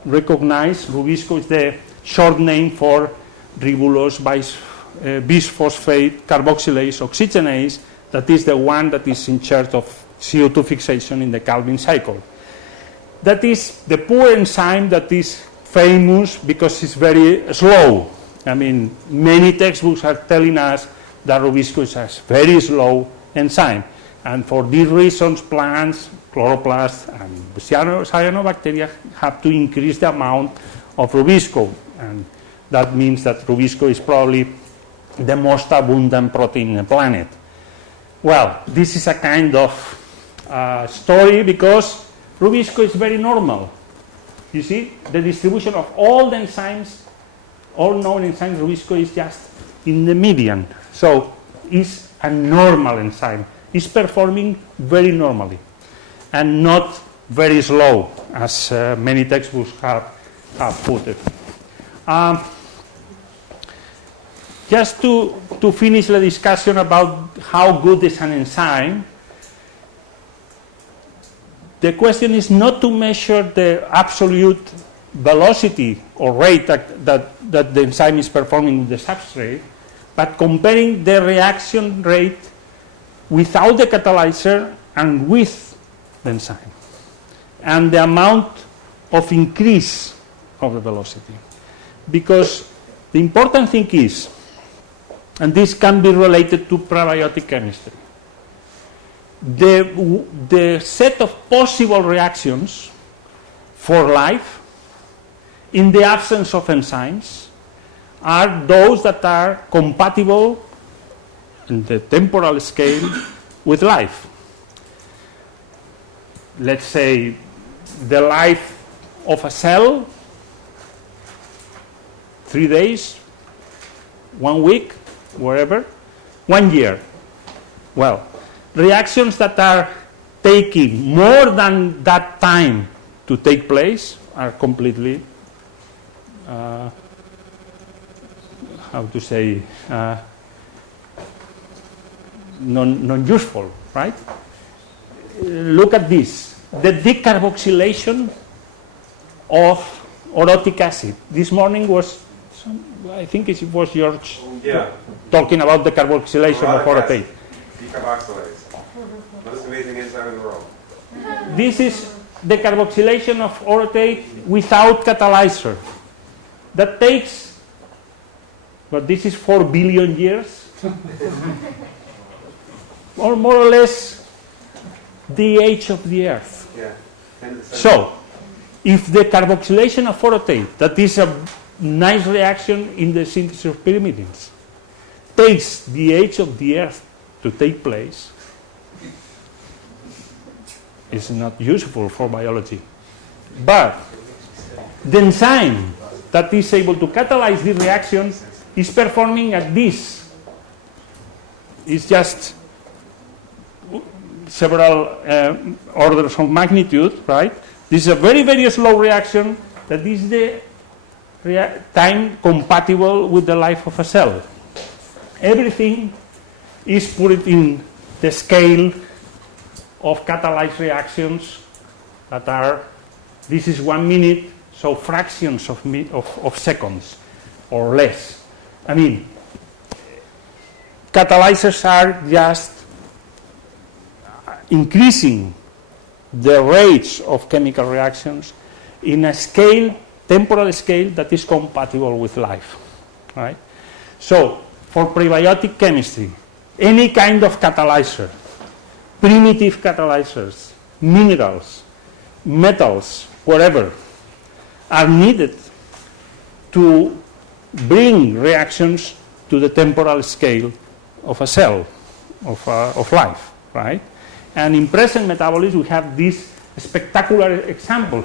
recognize. Rubisco is the short name for ribulose bisphosphate carboxylase oxygenase. That is the one that is in charge of CO2 fixation in the Calvin cycle. That is the poor enzyme that is famous because it's very slow. I mean, many textbooks are telling us that Rubisco is a very slow enzyme. And for these reasons, plants, chloroplasts, and cyanobacteria have to increase the amount of Rubisco. And that means that Rubisco is probably the most abundant protein in the planet. Well, this is a kind of story because Rubisco is very normal. You see, the distribution of all the enzymes, all known enzymes, Rubisco is just in the median. So it's a normal enzyme. It's performing very normally and not very slow, as many textbooks have put it. Just to finish the discussion about how good is an enzyme, the question is not to measure the absolute velocity or rate that the enzyme is performing with the substrate, but comparing the reaction rate without the catalyzer and with the enzyme, and the amount of increase of the velocity. Because the important thing is, and this can be related to prebiotic chemistry, the set of possible reactions for life in the absence of enzymes are those that are compatible in the temporal scale with life. Let's say the life of a cell, 3 days, 1 week, wherever, 1 year. Well, reactions that are taking more than that time to take place are completely, non-useful, right? Look at this, the decarboxylation of orotic acid. This morning was, I think it was George talking about the carboxylation of orotate. Decarboxylase. Most amazing enzyme in the world. This is the carboxylation of orotate without catalyzer. That takes, but this is 4 billion years, or more or less the age of the Earth. Yeah. So, if the carboxylation of orotate, that is a nice reaction in the synthesis of pyrimidines, takes the age of the Earth to take place, it's not useful for biology. But the enzyme that is able to catalyze the reaction is performing at this. It's just several orders of magnitude, right? This is a very, very slow reaction that is the time compatible with the life of a cell. Everything is put in the scale of catalyzed reactions that are, this is 1 minute, so fractions of seconds or less. I mean, catalyzers are just increasing the rates of chemical reactions in a scale, temporal scale, that is compatible with life, right? So, for prebiotic chemistry, any kind of catalyzer, primitive catalyzers, minerals, metals, whatever, are needed to bring reactions to the temporal scale of a cell, of life, right? And in present metabolism, we have these spectacular examples.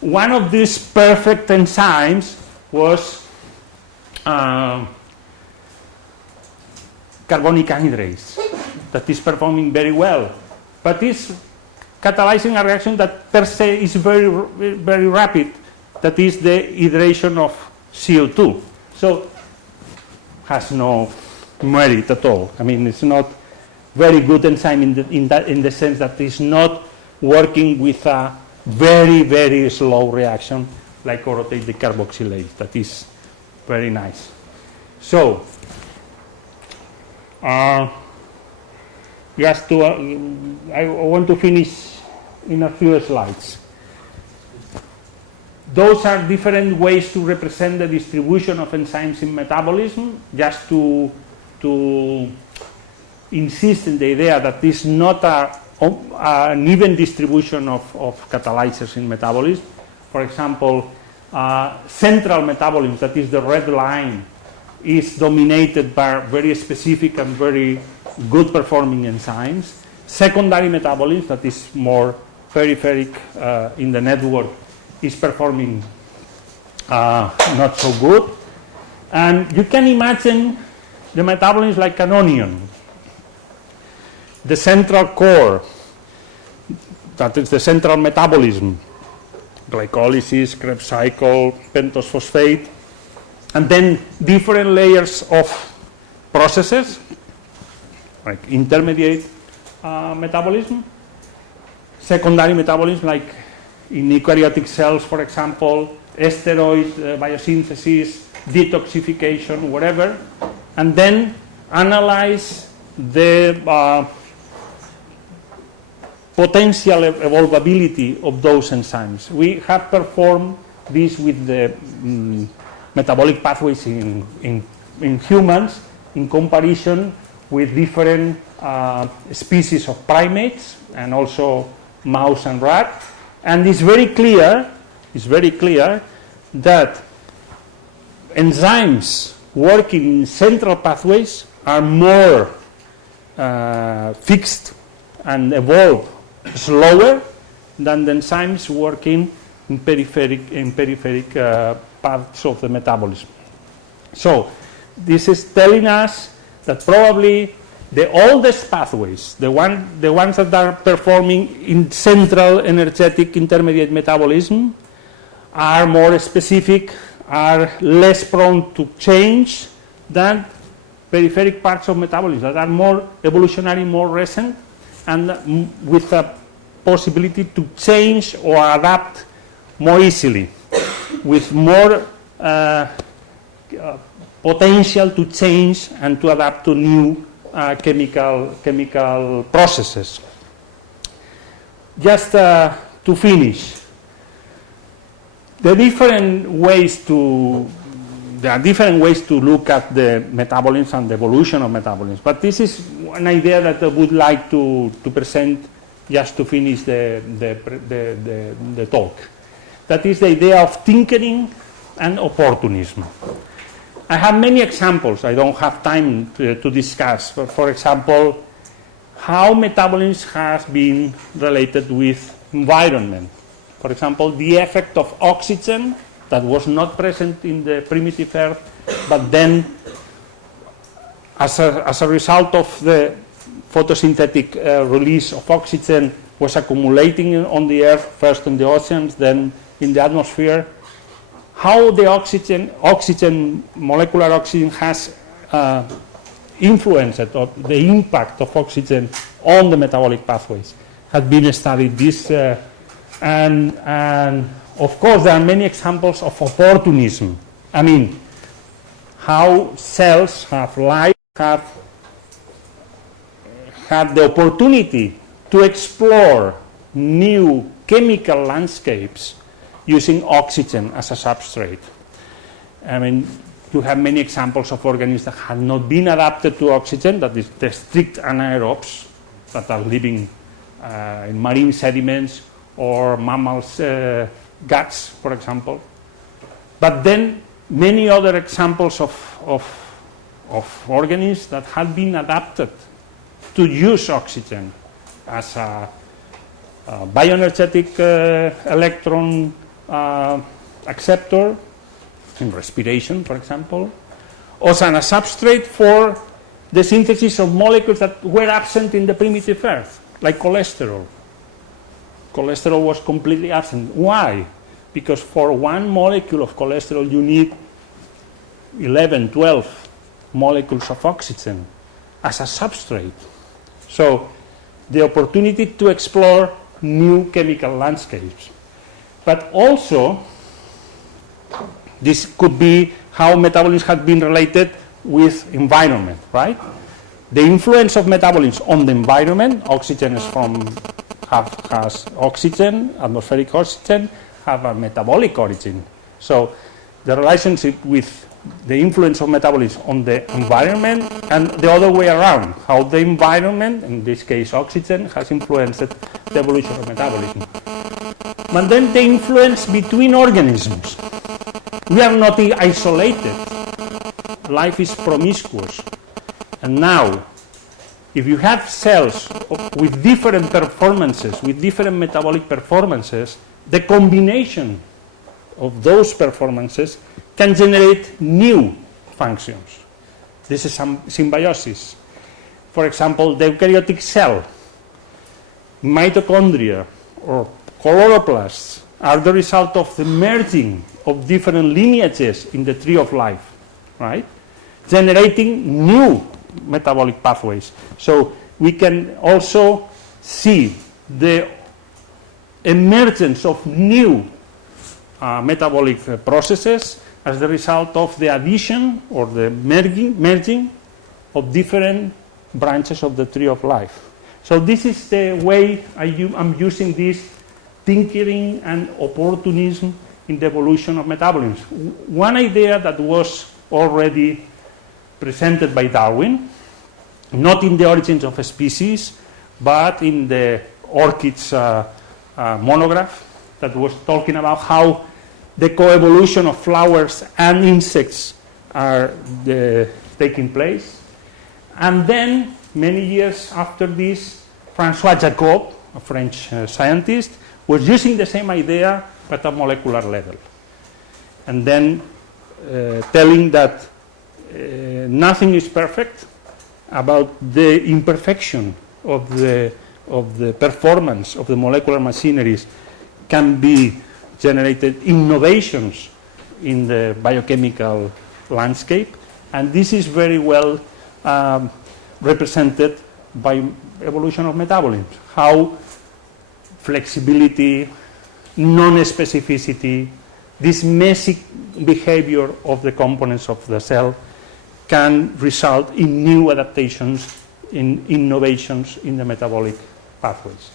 One of these perfect enzymes was carbonic anhydrase, that is performing very well, but is catalyzing a reaction that per se is very, very rapid, that is the hydration of CO2. So, has no merit at all. I mean, it's not very good enzyme in the sense that it's not working with a very, very slow reaction like orotate decarboxylase. That is very nice. So, just to, I want to finish in a few slides. Those are different ways to represent the distribution of enzymes in metabolism, just to insist in the idea that it's not an even distribution of catalyzers in metabolism. For example, central metabolism, that is the red line, is dominated by very specific and very good performing enzymes. Secondary metabolism, that is more peripheric in the network, is performing not so good. And you can imagine the metabolism like an onion. the central core, that is the central metabolism, glycolysis, Krebs cycle, pentose phosphate, and then different layers of processes, like intermediate metabolism, secondary metabolism, like in eukaryotic cells, for example, steroid biosynthesis, detoxification, whatever, and then analyze the potential evolvability of those enzymes. We have performed this with the metabolic pathways in humans in comparison with different species of primates and also mouse and rat, and it's very clear that enzymes working in central pathways are more fixed and evolve slower than the enzymes working in peripheric parts of the metabolism. So this is telling us that probably the oldest pathways, the ones that are performing in central energetic intermediate metabolism, are more specific, are less prone to change than peripheric parts of metabolism that are more evolutionary, more recent, and with a possibility to change or adapt more easily, with more potential to change and to adapt to new chemical processes. Just to finish, there are different ways to look at the metabolism and the evolution of metabolism, but this is an idea that I would like to present just to finish the talk. That is the idea of tinkering and opportunism. I have many examples. I don't have time to discuss. But for example, how metabolism has been related with environment. For example, the effect of oxygen that was not present in the primitive Earth, but then as a result of the photosynthetic release of oxygen was accumulating on the Earth, first in the oceans, then in the atmosphere. How the molecular oxygen has influenced, or the impact of oxygen on the metabolic pathways has been studied. And of course there are many examples of opportunism. I mean, how cells have had the opportunity to explore new chemical landscapes using oxygen as a substrate. I mean, you have many examples of organisms that have not been adapted to oxygen, that is the strict anaerobes that are living in marine sediments or mammals' guts, for example. But then many other examples of organisms that have been adapted to use oxygen as a bioenergetic electron acceptor in respiration, for example, or as a substrate for the synthesis of molecules that were absent in the primitive Earth, like cholesterol. Cholesterol was completely absent. Why? Because for one molecule of cholesterol you need 11, 12 molecules of oxygen as a substrate. So the opportunity to explore new chemical landscapes. But also, this could be how metabolism has been related with environment, right? The influence of metabolism on the environment, oxygen is has oxygen, atmospheric oxygen, have a metabolic origin. So the relationship with the influence of metabolism on the environment, and the other way around, how the environment, in this case oxygen, has influenced the evolution of metabolism. But then the influence between organisms. We are not isolated. Life is promiscuous. And now, if you have cells with different performances, with different metabolic performances, the combination of those performances can generate new functions. This is some symbiosis. for example, the eukaryotic cell, mitochondria, or chloroplasts are the result of the merging of different lineages in the tree of life, right? Generating new metabolic pathways. So we can also see the emergence of new metabolic processes as the result of the addition or the merging of different branches of the tree of life. So this is the way I'm using this tinkering and opportunism in the evolution of metabolism. One idea that was already presented by Darwin, not in the origins of a species, but in the orchids monograph that was talking about how the coevolution of flowers and insects are taking place. And then, many years after this, François Jacob, a French scientist, was using the same idea but at a molecular level. And then telling that nothing is perfect, about the imperfection of the performance of the molecular machineries can be generated innovations in the biochemical landscape, and this is very well represented by evolution of metabolism. How flexibility, non-specificity, this messy behavior of the components of the cell can result in new adaptations, in innovations in the metabolic pathways.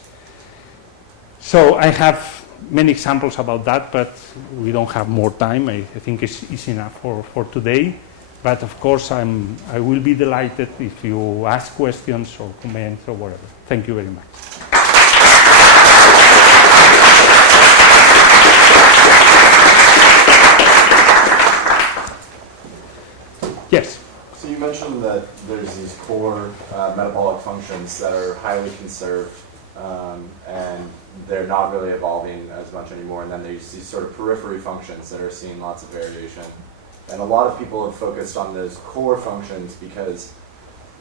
So I have many examples about that, but we don't have more time. I think it's enough for today. But of course, I will be delighted if you ask questions or comments or whatever. Thank you very much. Yes. So you mentioned that there's these core metabolic functions that are highly conserved, and they're not really evolving as much anymore. And then there's these sort of periphery functions that are seeing lots of variation. And a lot of people have focused on those core functions because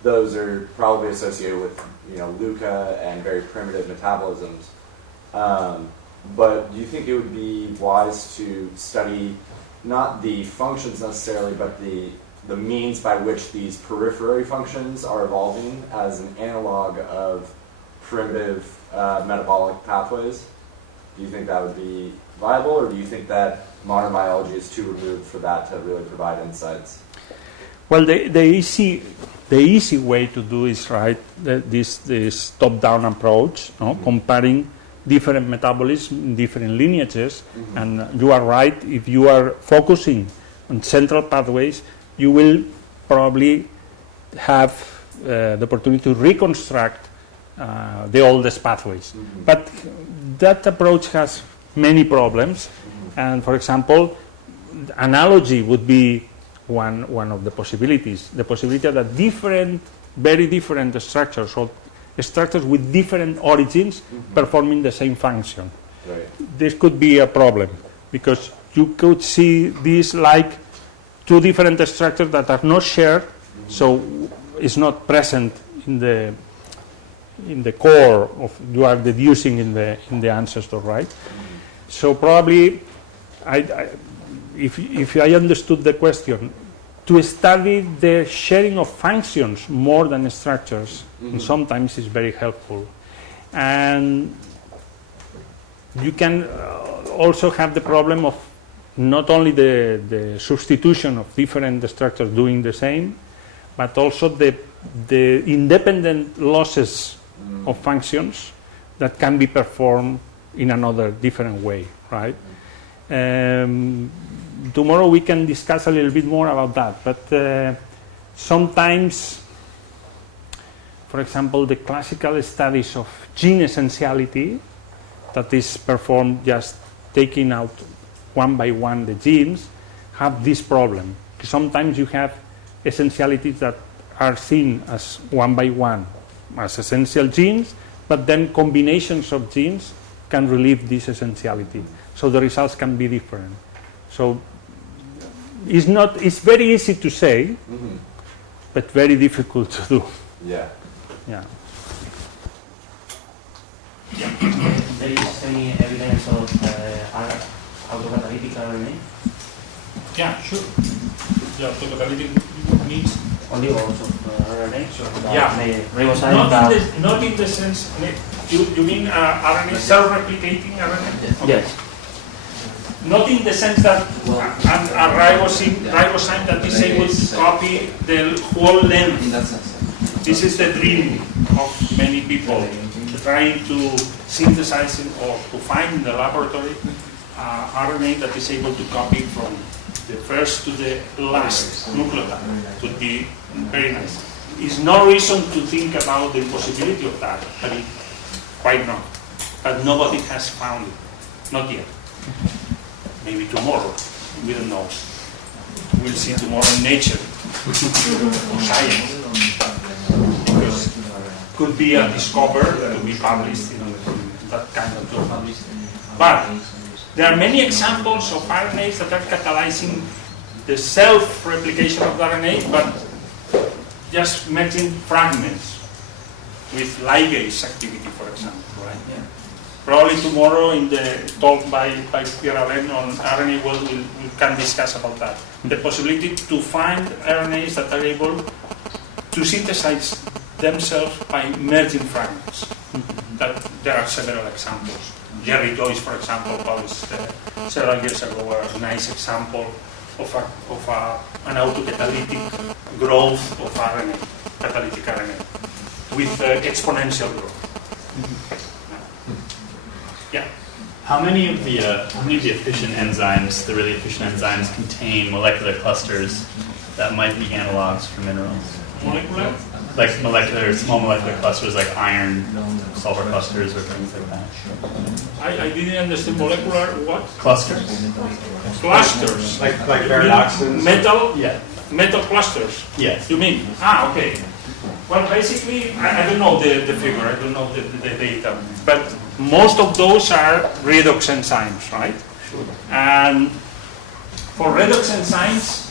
those are probably associated with, LUCA and very primitive metabolisms. But do you think it would be wise to study not the functions necessarily, but the means by which these periphery functions are evolving as an analog of primitive metabolic pathways? Do you think that would be viable, or do you think that modern biology is too removed for that to really provide insights? Well, the easy way to do is this top-down approach, comparing different metabolism in different lineages. Mm-hmm. And you are right, if you are focusing on central pathways, you will probably have the opportunity to reconstruct the oldest pathways. Mm-hmm. But that approach has many problems. Mm-hmm. And for example, analogy would be one of the possibilities. The possibility that very different structures, or structures with different origins, mm-hmm. performing the same function. Right. This could be a problem, because you could see this like two different structures that are not shared, mm-hmm. so it's not present in the core of you are deducing in the ancestor, right? Mm-hmm. So probably, if I understood the question, to study the sharing of functions more than structures, mm-hmm. and sometimes is very helpful. And you can also have the problem of not only the substitution of different structures doing the same, but also the independent losses of functions that can be performed in another different way, right? Tomorrow we can discuss a little bit more about that, but sometimes, for example, the classical studies of gene essentiality that is performed just taking out one by one the genes have this problem. Sometimes you have essentialities that are seen as one by one as essential genes, but then combinations of genes can relieve this essentiality. So the results can be different. So it's very easy to say, mm-hmm. but very difficult to do. Yeah. Yeah. There is any evidence of autocatalytic RNA? Yeah, sure. The autocatalytic means Only also RNA? So Yeah. ribosome not in the sense. You mean RNA self-replicating RNA? Yes. Not in the sense that a ribosome that is able to copy the whole length. In that sense. This is the dream of many people, trying to synthesize or to find in the laboratory RNA that is able to copy from the first to the last nucleotide. Would be very nice. Is no reason to think about the possibility of that, but quite not. But nobody has found it, not yet. Maybe tomorrow, we don't know. We'll see tomorrow in Nature or Science, because could be a discovery that will be published in that kind of journal. But there are many examples of RNAs that are catalyzing the self-replication of the RNA, but just merging fragments with ligase activity, for example, right? Yeah. Probably tomorrow in the talk by Pierre Alain on RNA world, we can discuss about that. The possibility to find RNAs that are able to synthesize themselves by merging fragments. That there are several examples. Jerry Joyce, for example, published several years ago a nice example of an autocatalytic growth of RNA, catalytic RNA, with exponential growth. Yeah. How many of the efficient enzymes, the really efficient enzymes, contain molecular clusters that might be analogs for minerals? Molecular? Like small molecular clusters like iron, sulfur clusters, or things like that. I didn't understand molecular what? Clusters? Clusters. Like paradoxins? Metal? Yeah. Metal clusters? Yes. You mean? Okay. Well, basically, I don't know the figure, I don't know the data, but most of those are redox enzymes, right? Sure. And for redox enzymes,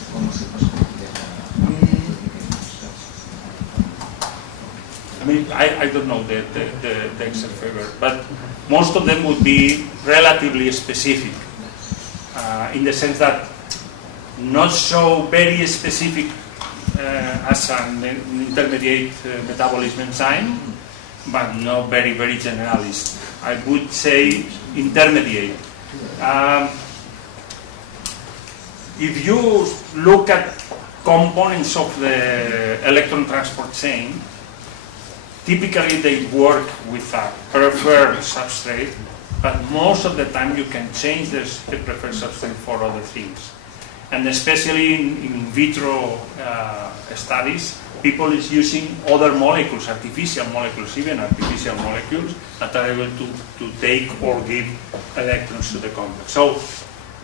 I mean, I don't know the exact figure, but most of them would be relatively specific, in the sense that not so very specific as an intermediate metabolism enzyme, but not very, very generalist. I would say intermediate. If you look at components of the electron transport chain, typically they work with a preferred substrate, but most of the time you can change the preferred substrate for other things. And especially in vitro studies, people is using other molecules, artificial molecules, even artificial molecules that are able to take or give electrons to the complex. So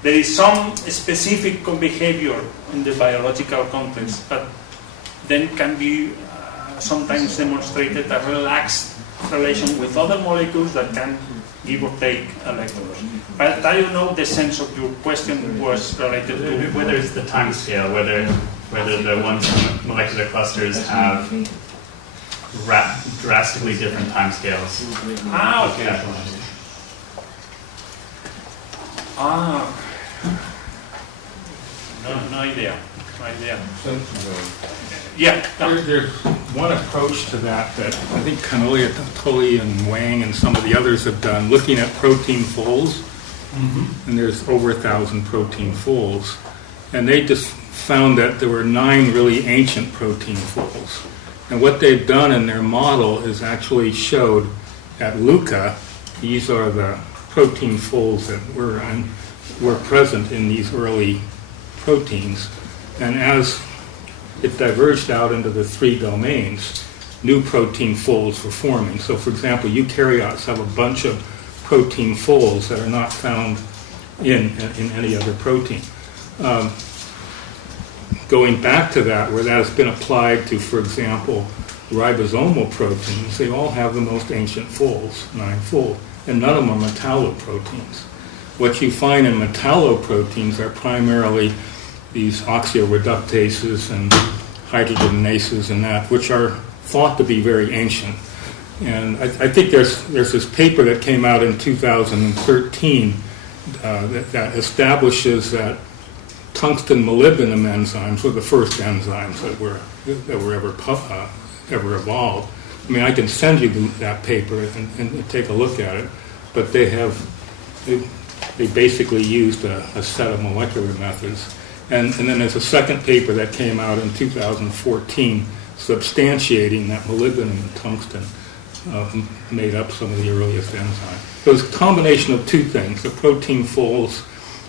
there is some specific behavior in the biological context, but then can be sometimes demonstrated a relaxed relation with other molecules that can give or take electrons. But I don't know the sense of your question was related to whether it's the time scale, whether the molecular clusters have drastically different time scales. Okay. No idea. Yeah. There's one approach to that I think Canoli and Wang and some of the others have done, looking at protein folds, and there's over 1,000 protein folds, and they just found that there were 9 really ancient protein folds. And what they've done in their model is actually showed at LUCA, these are the protein folds that were present in these early proteins, and as it diverged out into the 3 domains, new protein folds were forming. So, for example, eukaryotes have a bunch of protein folds that are not found in any other protein. Going back to that, where that has been applied to, for example, ribosomal proteins, they all have the most ancient folds, 9-fold, and none of them are metalloproteins. What you find in metalloproteins are primarily these oxioreductases and hydrogenases and that, which are thought to be very ancient. And I think there's this paper that came out in 2013 that establishes that tungsten molybdenum enzymes were the first enzymes that were ever evolved. I mean, I can send you that paper and take a look at it, but they basically used a set of molecular methods. And then there's a second paper that came out in 2014 substantiating that molybdenum and tungsten made up some of the earliest enzymes. So it's a combination of two things, the protein folds,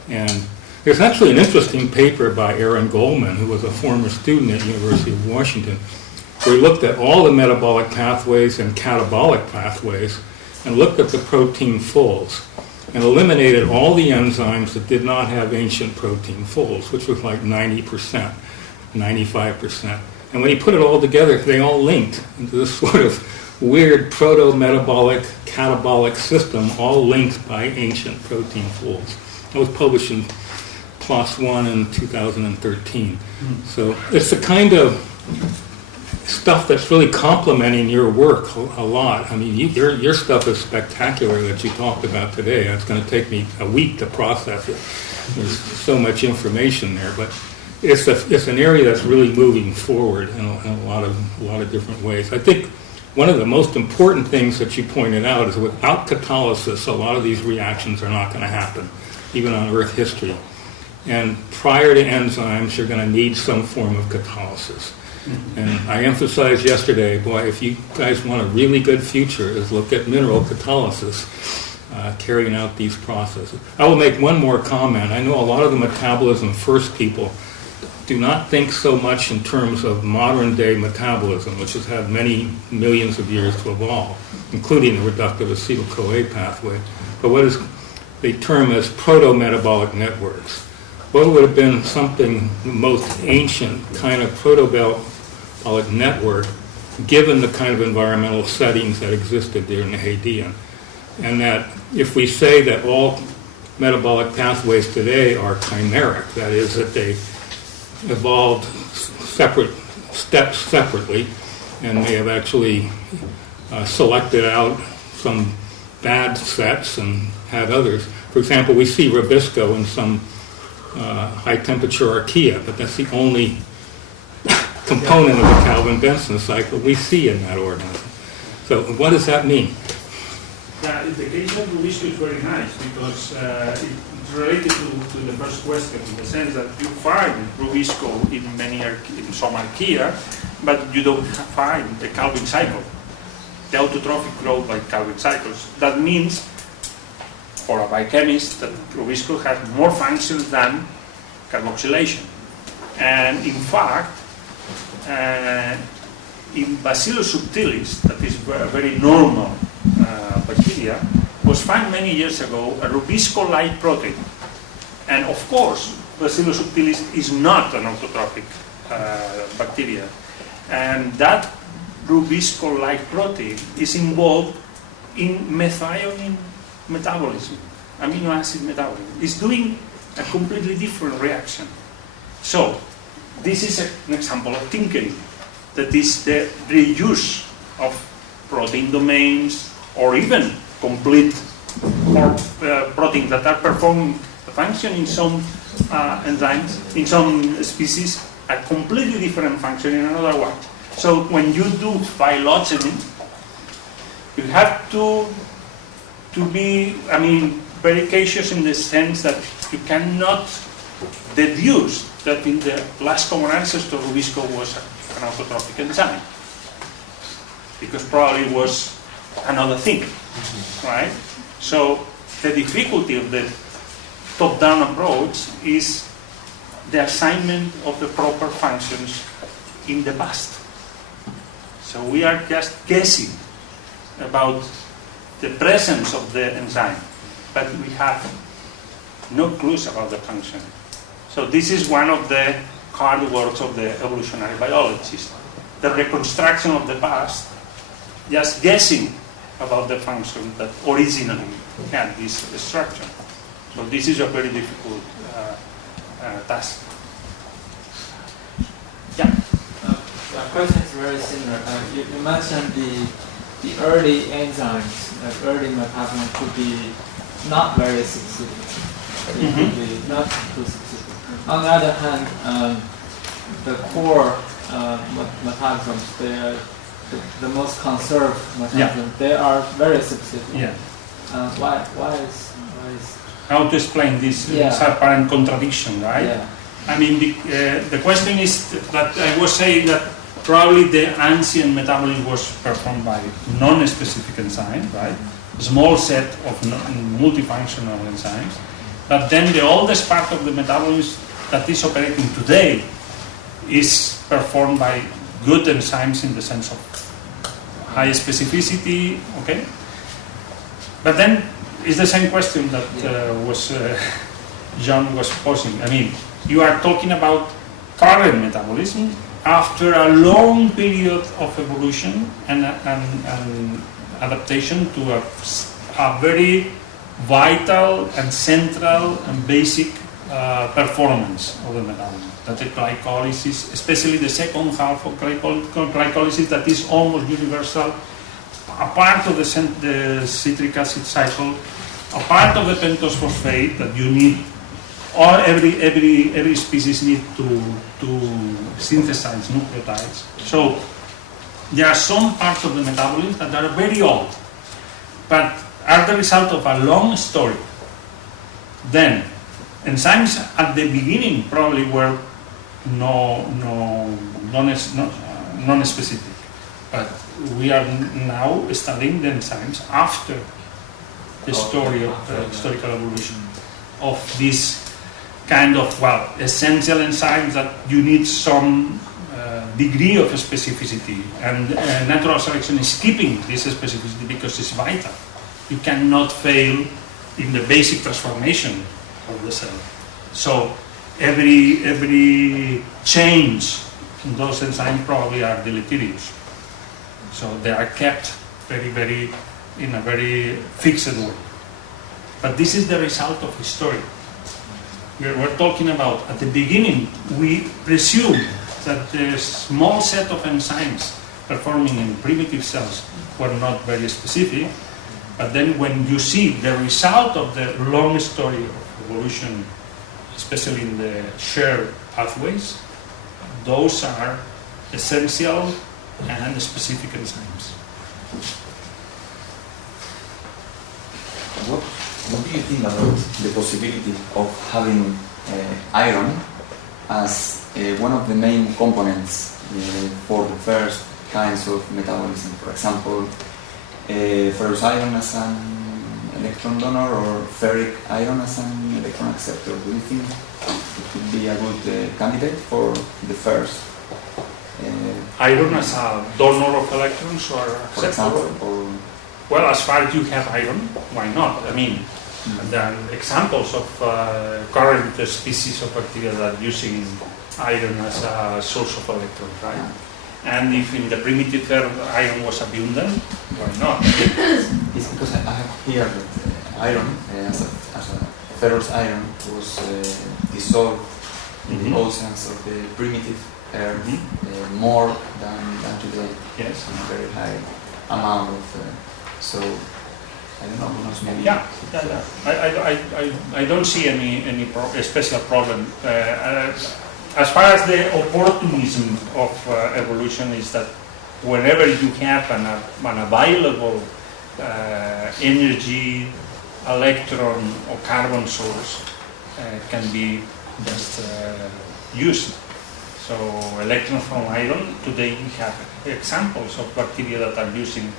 and there's actually an interesting paper by Aaron Goldman, who was a former student at University of Washington, where he looked at all the metabolic pathways and catabolic pathways and looked at the protein folds and eliminated all the enzymes that did not have ancient protein folds, which was like 90%, 95%. And when he put it all together, they all linked into this sort of weird proto-metabolic catabolic system, all linked by ancient protein folds. It was published in PLOS One in 2013. So it's the kind of stuff that's really complementing your work a lot. I mean, your stuff is spectacular that you talked about today. It's going to take me a week to process it. There's so much information there, but it's an area that's really moving forward in a lot of different ways. I think one of the most important things that you pointed out is without catalysis, a lot of these reactions are not going to happen, even on Earth history. And prior to enzymes, you're going to need some form of catalysis. And I emphasized yesterday, boy, if you guys want a really good future, is look at mineral catalysis, carrying out these processes. I will make one more comment. I know a lot of the metabolism first people do not think so much in terms of modern day metabolism, which has had many millions of years to evolve, including the reductive acetyl-CoA pathway, but what is they term as proto-metabolic networks. What would have been something the most ancient kind of proto-metabolic network given the kind of environmental settings that existed during the Hadean? And that if we say that all metabolic pathways today are chimeric, that is that they evolved separate steps separately, and they have actually selected out some bad sets and had others. For example, we see Rubisco in some high temperature archaea, but that's the only component of the Calvin-Benson cycle we see in that organism. So what does that mean? Yeah, the case of Rubisco is very nice because it's related to the first question in the sense that you find Rubisco in some archaea, but you don't find the Calvin cycle, the autotrophic growth by Calvin cycles. That means, for a biochemist, that Rubisco has more functions than carboxylation. And in fact, in Bacillus subtilis, that is a very normal bacteria, was found many years ago a Rubisco-like protein. And of course, Bacillus subtilis is not an autotrophic bacteria. And that Rubisco-like protein is involved in methionine metabolism, amino acid metabolism. It's doing a completely different reaction. So, this is an example of tinkering. That is the reuse of protein domains or even complete proteins that are performing a function in some enzymes, in some species, a completely different function in another one. So when you do phylogeny, you have to be, very cautious in the sense that you cannot deduce that in the last common ancestor Rubisco was an autotrophic enzyme, because probably it was another thing, right? So the difficulty of the top-down approach is the assignment of the proper functions in the past. So we are just guessing about the presence of the enzyme, but we have no clues about the function. So this is one of the hard works of the evolutionary biologists, the reconstruction of the past, just guessing about the function that originally had this structure. So this is a very difficult task. Yeah? question is very similar. You mentioned the early enzymes, like early metabolism, could be not very specific. It could be not too specific. On the other hand, the core metabolisms, they are the most conserved metabolisms. They are very specific. Yeah. Why is How to explain this? Yeah. It's apparent contradiction, right? yeah. I mean, the question is that I was saying that probably the ancient metabolism was performed by non-specific enzymes, right? A small set of multifunctional enzymes. But then the oldest part of the metabolism that is operating today is performed by good enzymes in the sense of high specificity, okay? But then it's the same question that John was posing. I mean, you are talking about current metabolism after a long period of evolution and adaptation to a very vital and central and basic performance of the metabolism. That the glycolysis, especially the second half of glycolysis, that is almost universal, a part of the citric acid cycle, a part of the pentose phosphate that you need, or every species need to synthesize nucleotides. So there are some parts of the metabolism that are very old, but are the result of a long story. Then enzymes at the beginning probably were non-specific, but we are now studying the enzymes after the story of historical evolution of this kind of, essential enzymes that you need some degree of specificity, and natural selection is keeping this specificity because it's vital. You cannot fail in the basic transformation of the cell. So every change in those enzymes probably are deleterious. So they are kept in a very fixed way. But this is the result of history. We're talking about, at the beginning, we presume that the small set of enzymes performing in primitive cells were not very specific, but then when you see the result of the long story of evolution, especially in the shared pathways, those are essential and specific enzymes. What do you think about the possibility of having iron as one of the main components for the first kinds of metabolism? For example, ferrous iron as an electron donor or ferric iron as an electron acceptor. Do you think it could be a good candidate for the first? Iron as a donor of electrons or For example, or well, as far as you have iron, why not? I mean, there are examples of current species of bacteria that are using iron as a source of electrons, right? And if in the primitive earth iron was abundant, why not? it's because I have here that iron, as a ferrous iron, was dissolved in the oceans of the primitive earth more than today. Yes. In a very high amount of. So I don't know, who knows, maybe. Yeah. I don't see any special problem. As far as the opportunism of evolution is that whenever you have an available energy, electron or carbon source, can be just used. So electrons from iron, today we have examples of bacteria that are using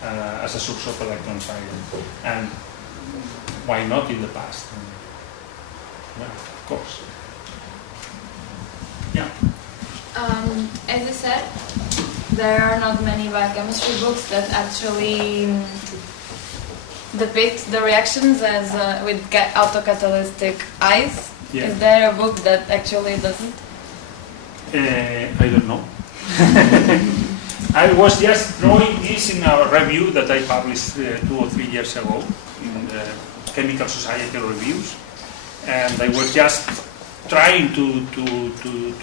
as a source of electrons iron. And why not in the past? Yeah, of course. Yeah. As you said, there are not many biochemistry books that actually depict the reactions as with autocatalytic eyes. Yeah. Is there a book that actually doesn't? I don't know. I was just drawing this in a review that I published 2 or 3 years ago in the Chemical Society reviews, and I was just trying to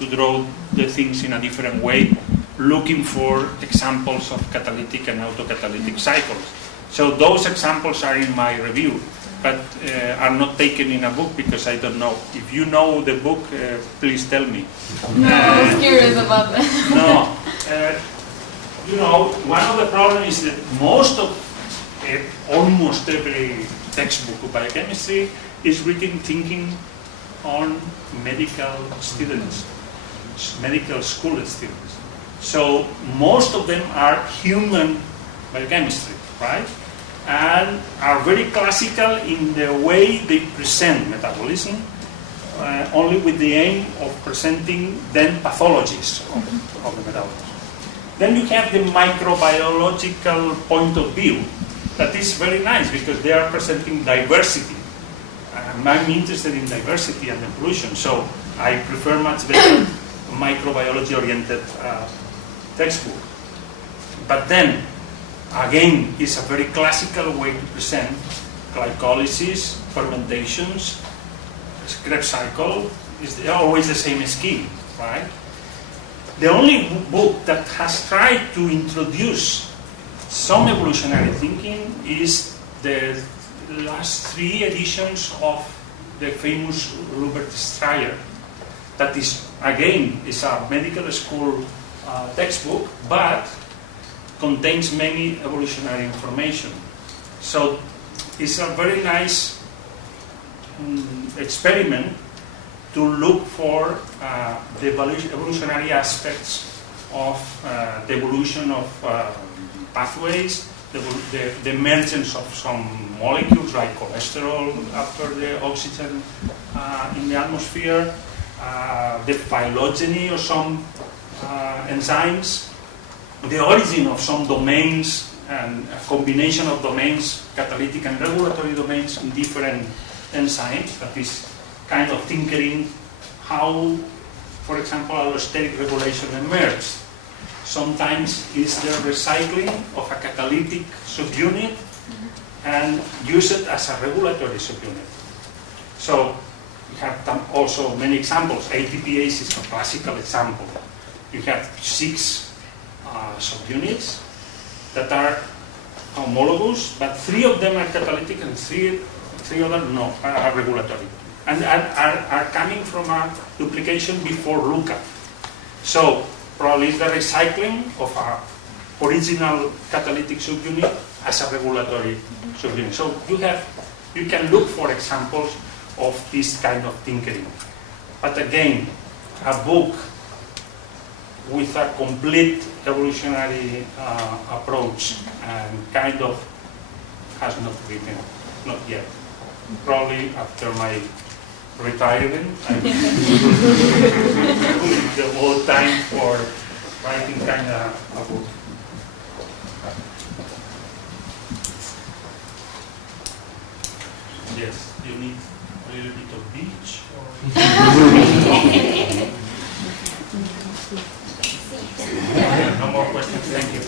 draw the things in a different way looking for examples of catalytic and autocatalytic cycles. So those examples are in my review, but are not taken in a book because I don't know. If you know the book, please tell me. No, I was curious about that. No. You know, one of the problems is that most of, almost every textbook of biochemistry is written thinking on medical students, medical school students. So most of them are human biochemistry, right? And are very classical in the way they present metabolism, only with the aim of presenting then pathologies of the metabolism. Then you have the microbiological point of view. That is very nice because they are presenting diversity. I'm interested in diversity and evolution, so I prefer much better microbiology-oriented textbook. But then, again, it's a very classical way to present glycolysis, fermentations, Krebs cycle. Is always the same scheme, right? The only book that has tried to introduce some evolutionary thinking is the last 3 editions of the famous Robert Stryer. That is, again, is a medical school textbook, but contains many evolutionary information. So it's a very nice experiment to look for the evolutionary aspects of the evolution of pathways, the emergence of some molecules like cholesterol after the oxygen in the atmosphere, the phylogeny of some enzymes, the origin of some domains, and a combination of domains, catalytic and regulatory domains in different enzymes. That is kind of tinkering how, for example, allosteric regulation emerged. Sometimes it's the recycling of a catalytic subunit and use it as a regulatory subunit. So you have also many examples. ATPase is a classical example. You have 6 subunits that are homologous, but 3 of them are catalytic and 3 others no, are regulatory. And are coming from a duplication before lookup. So probably it's the recycling of our original catalytic subunit as a regulatory subunit. So you can look for examples of this kind of tinkering. But again, a book with a complete evolutionary approach and kind of has not written, not yet. Probably after my retirement, I will the whole time for writing kind of a book. Yes, you need a little bit of beach or no more questions. Thank you.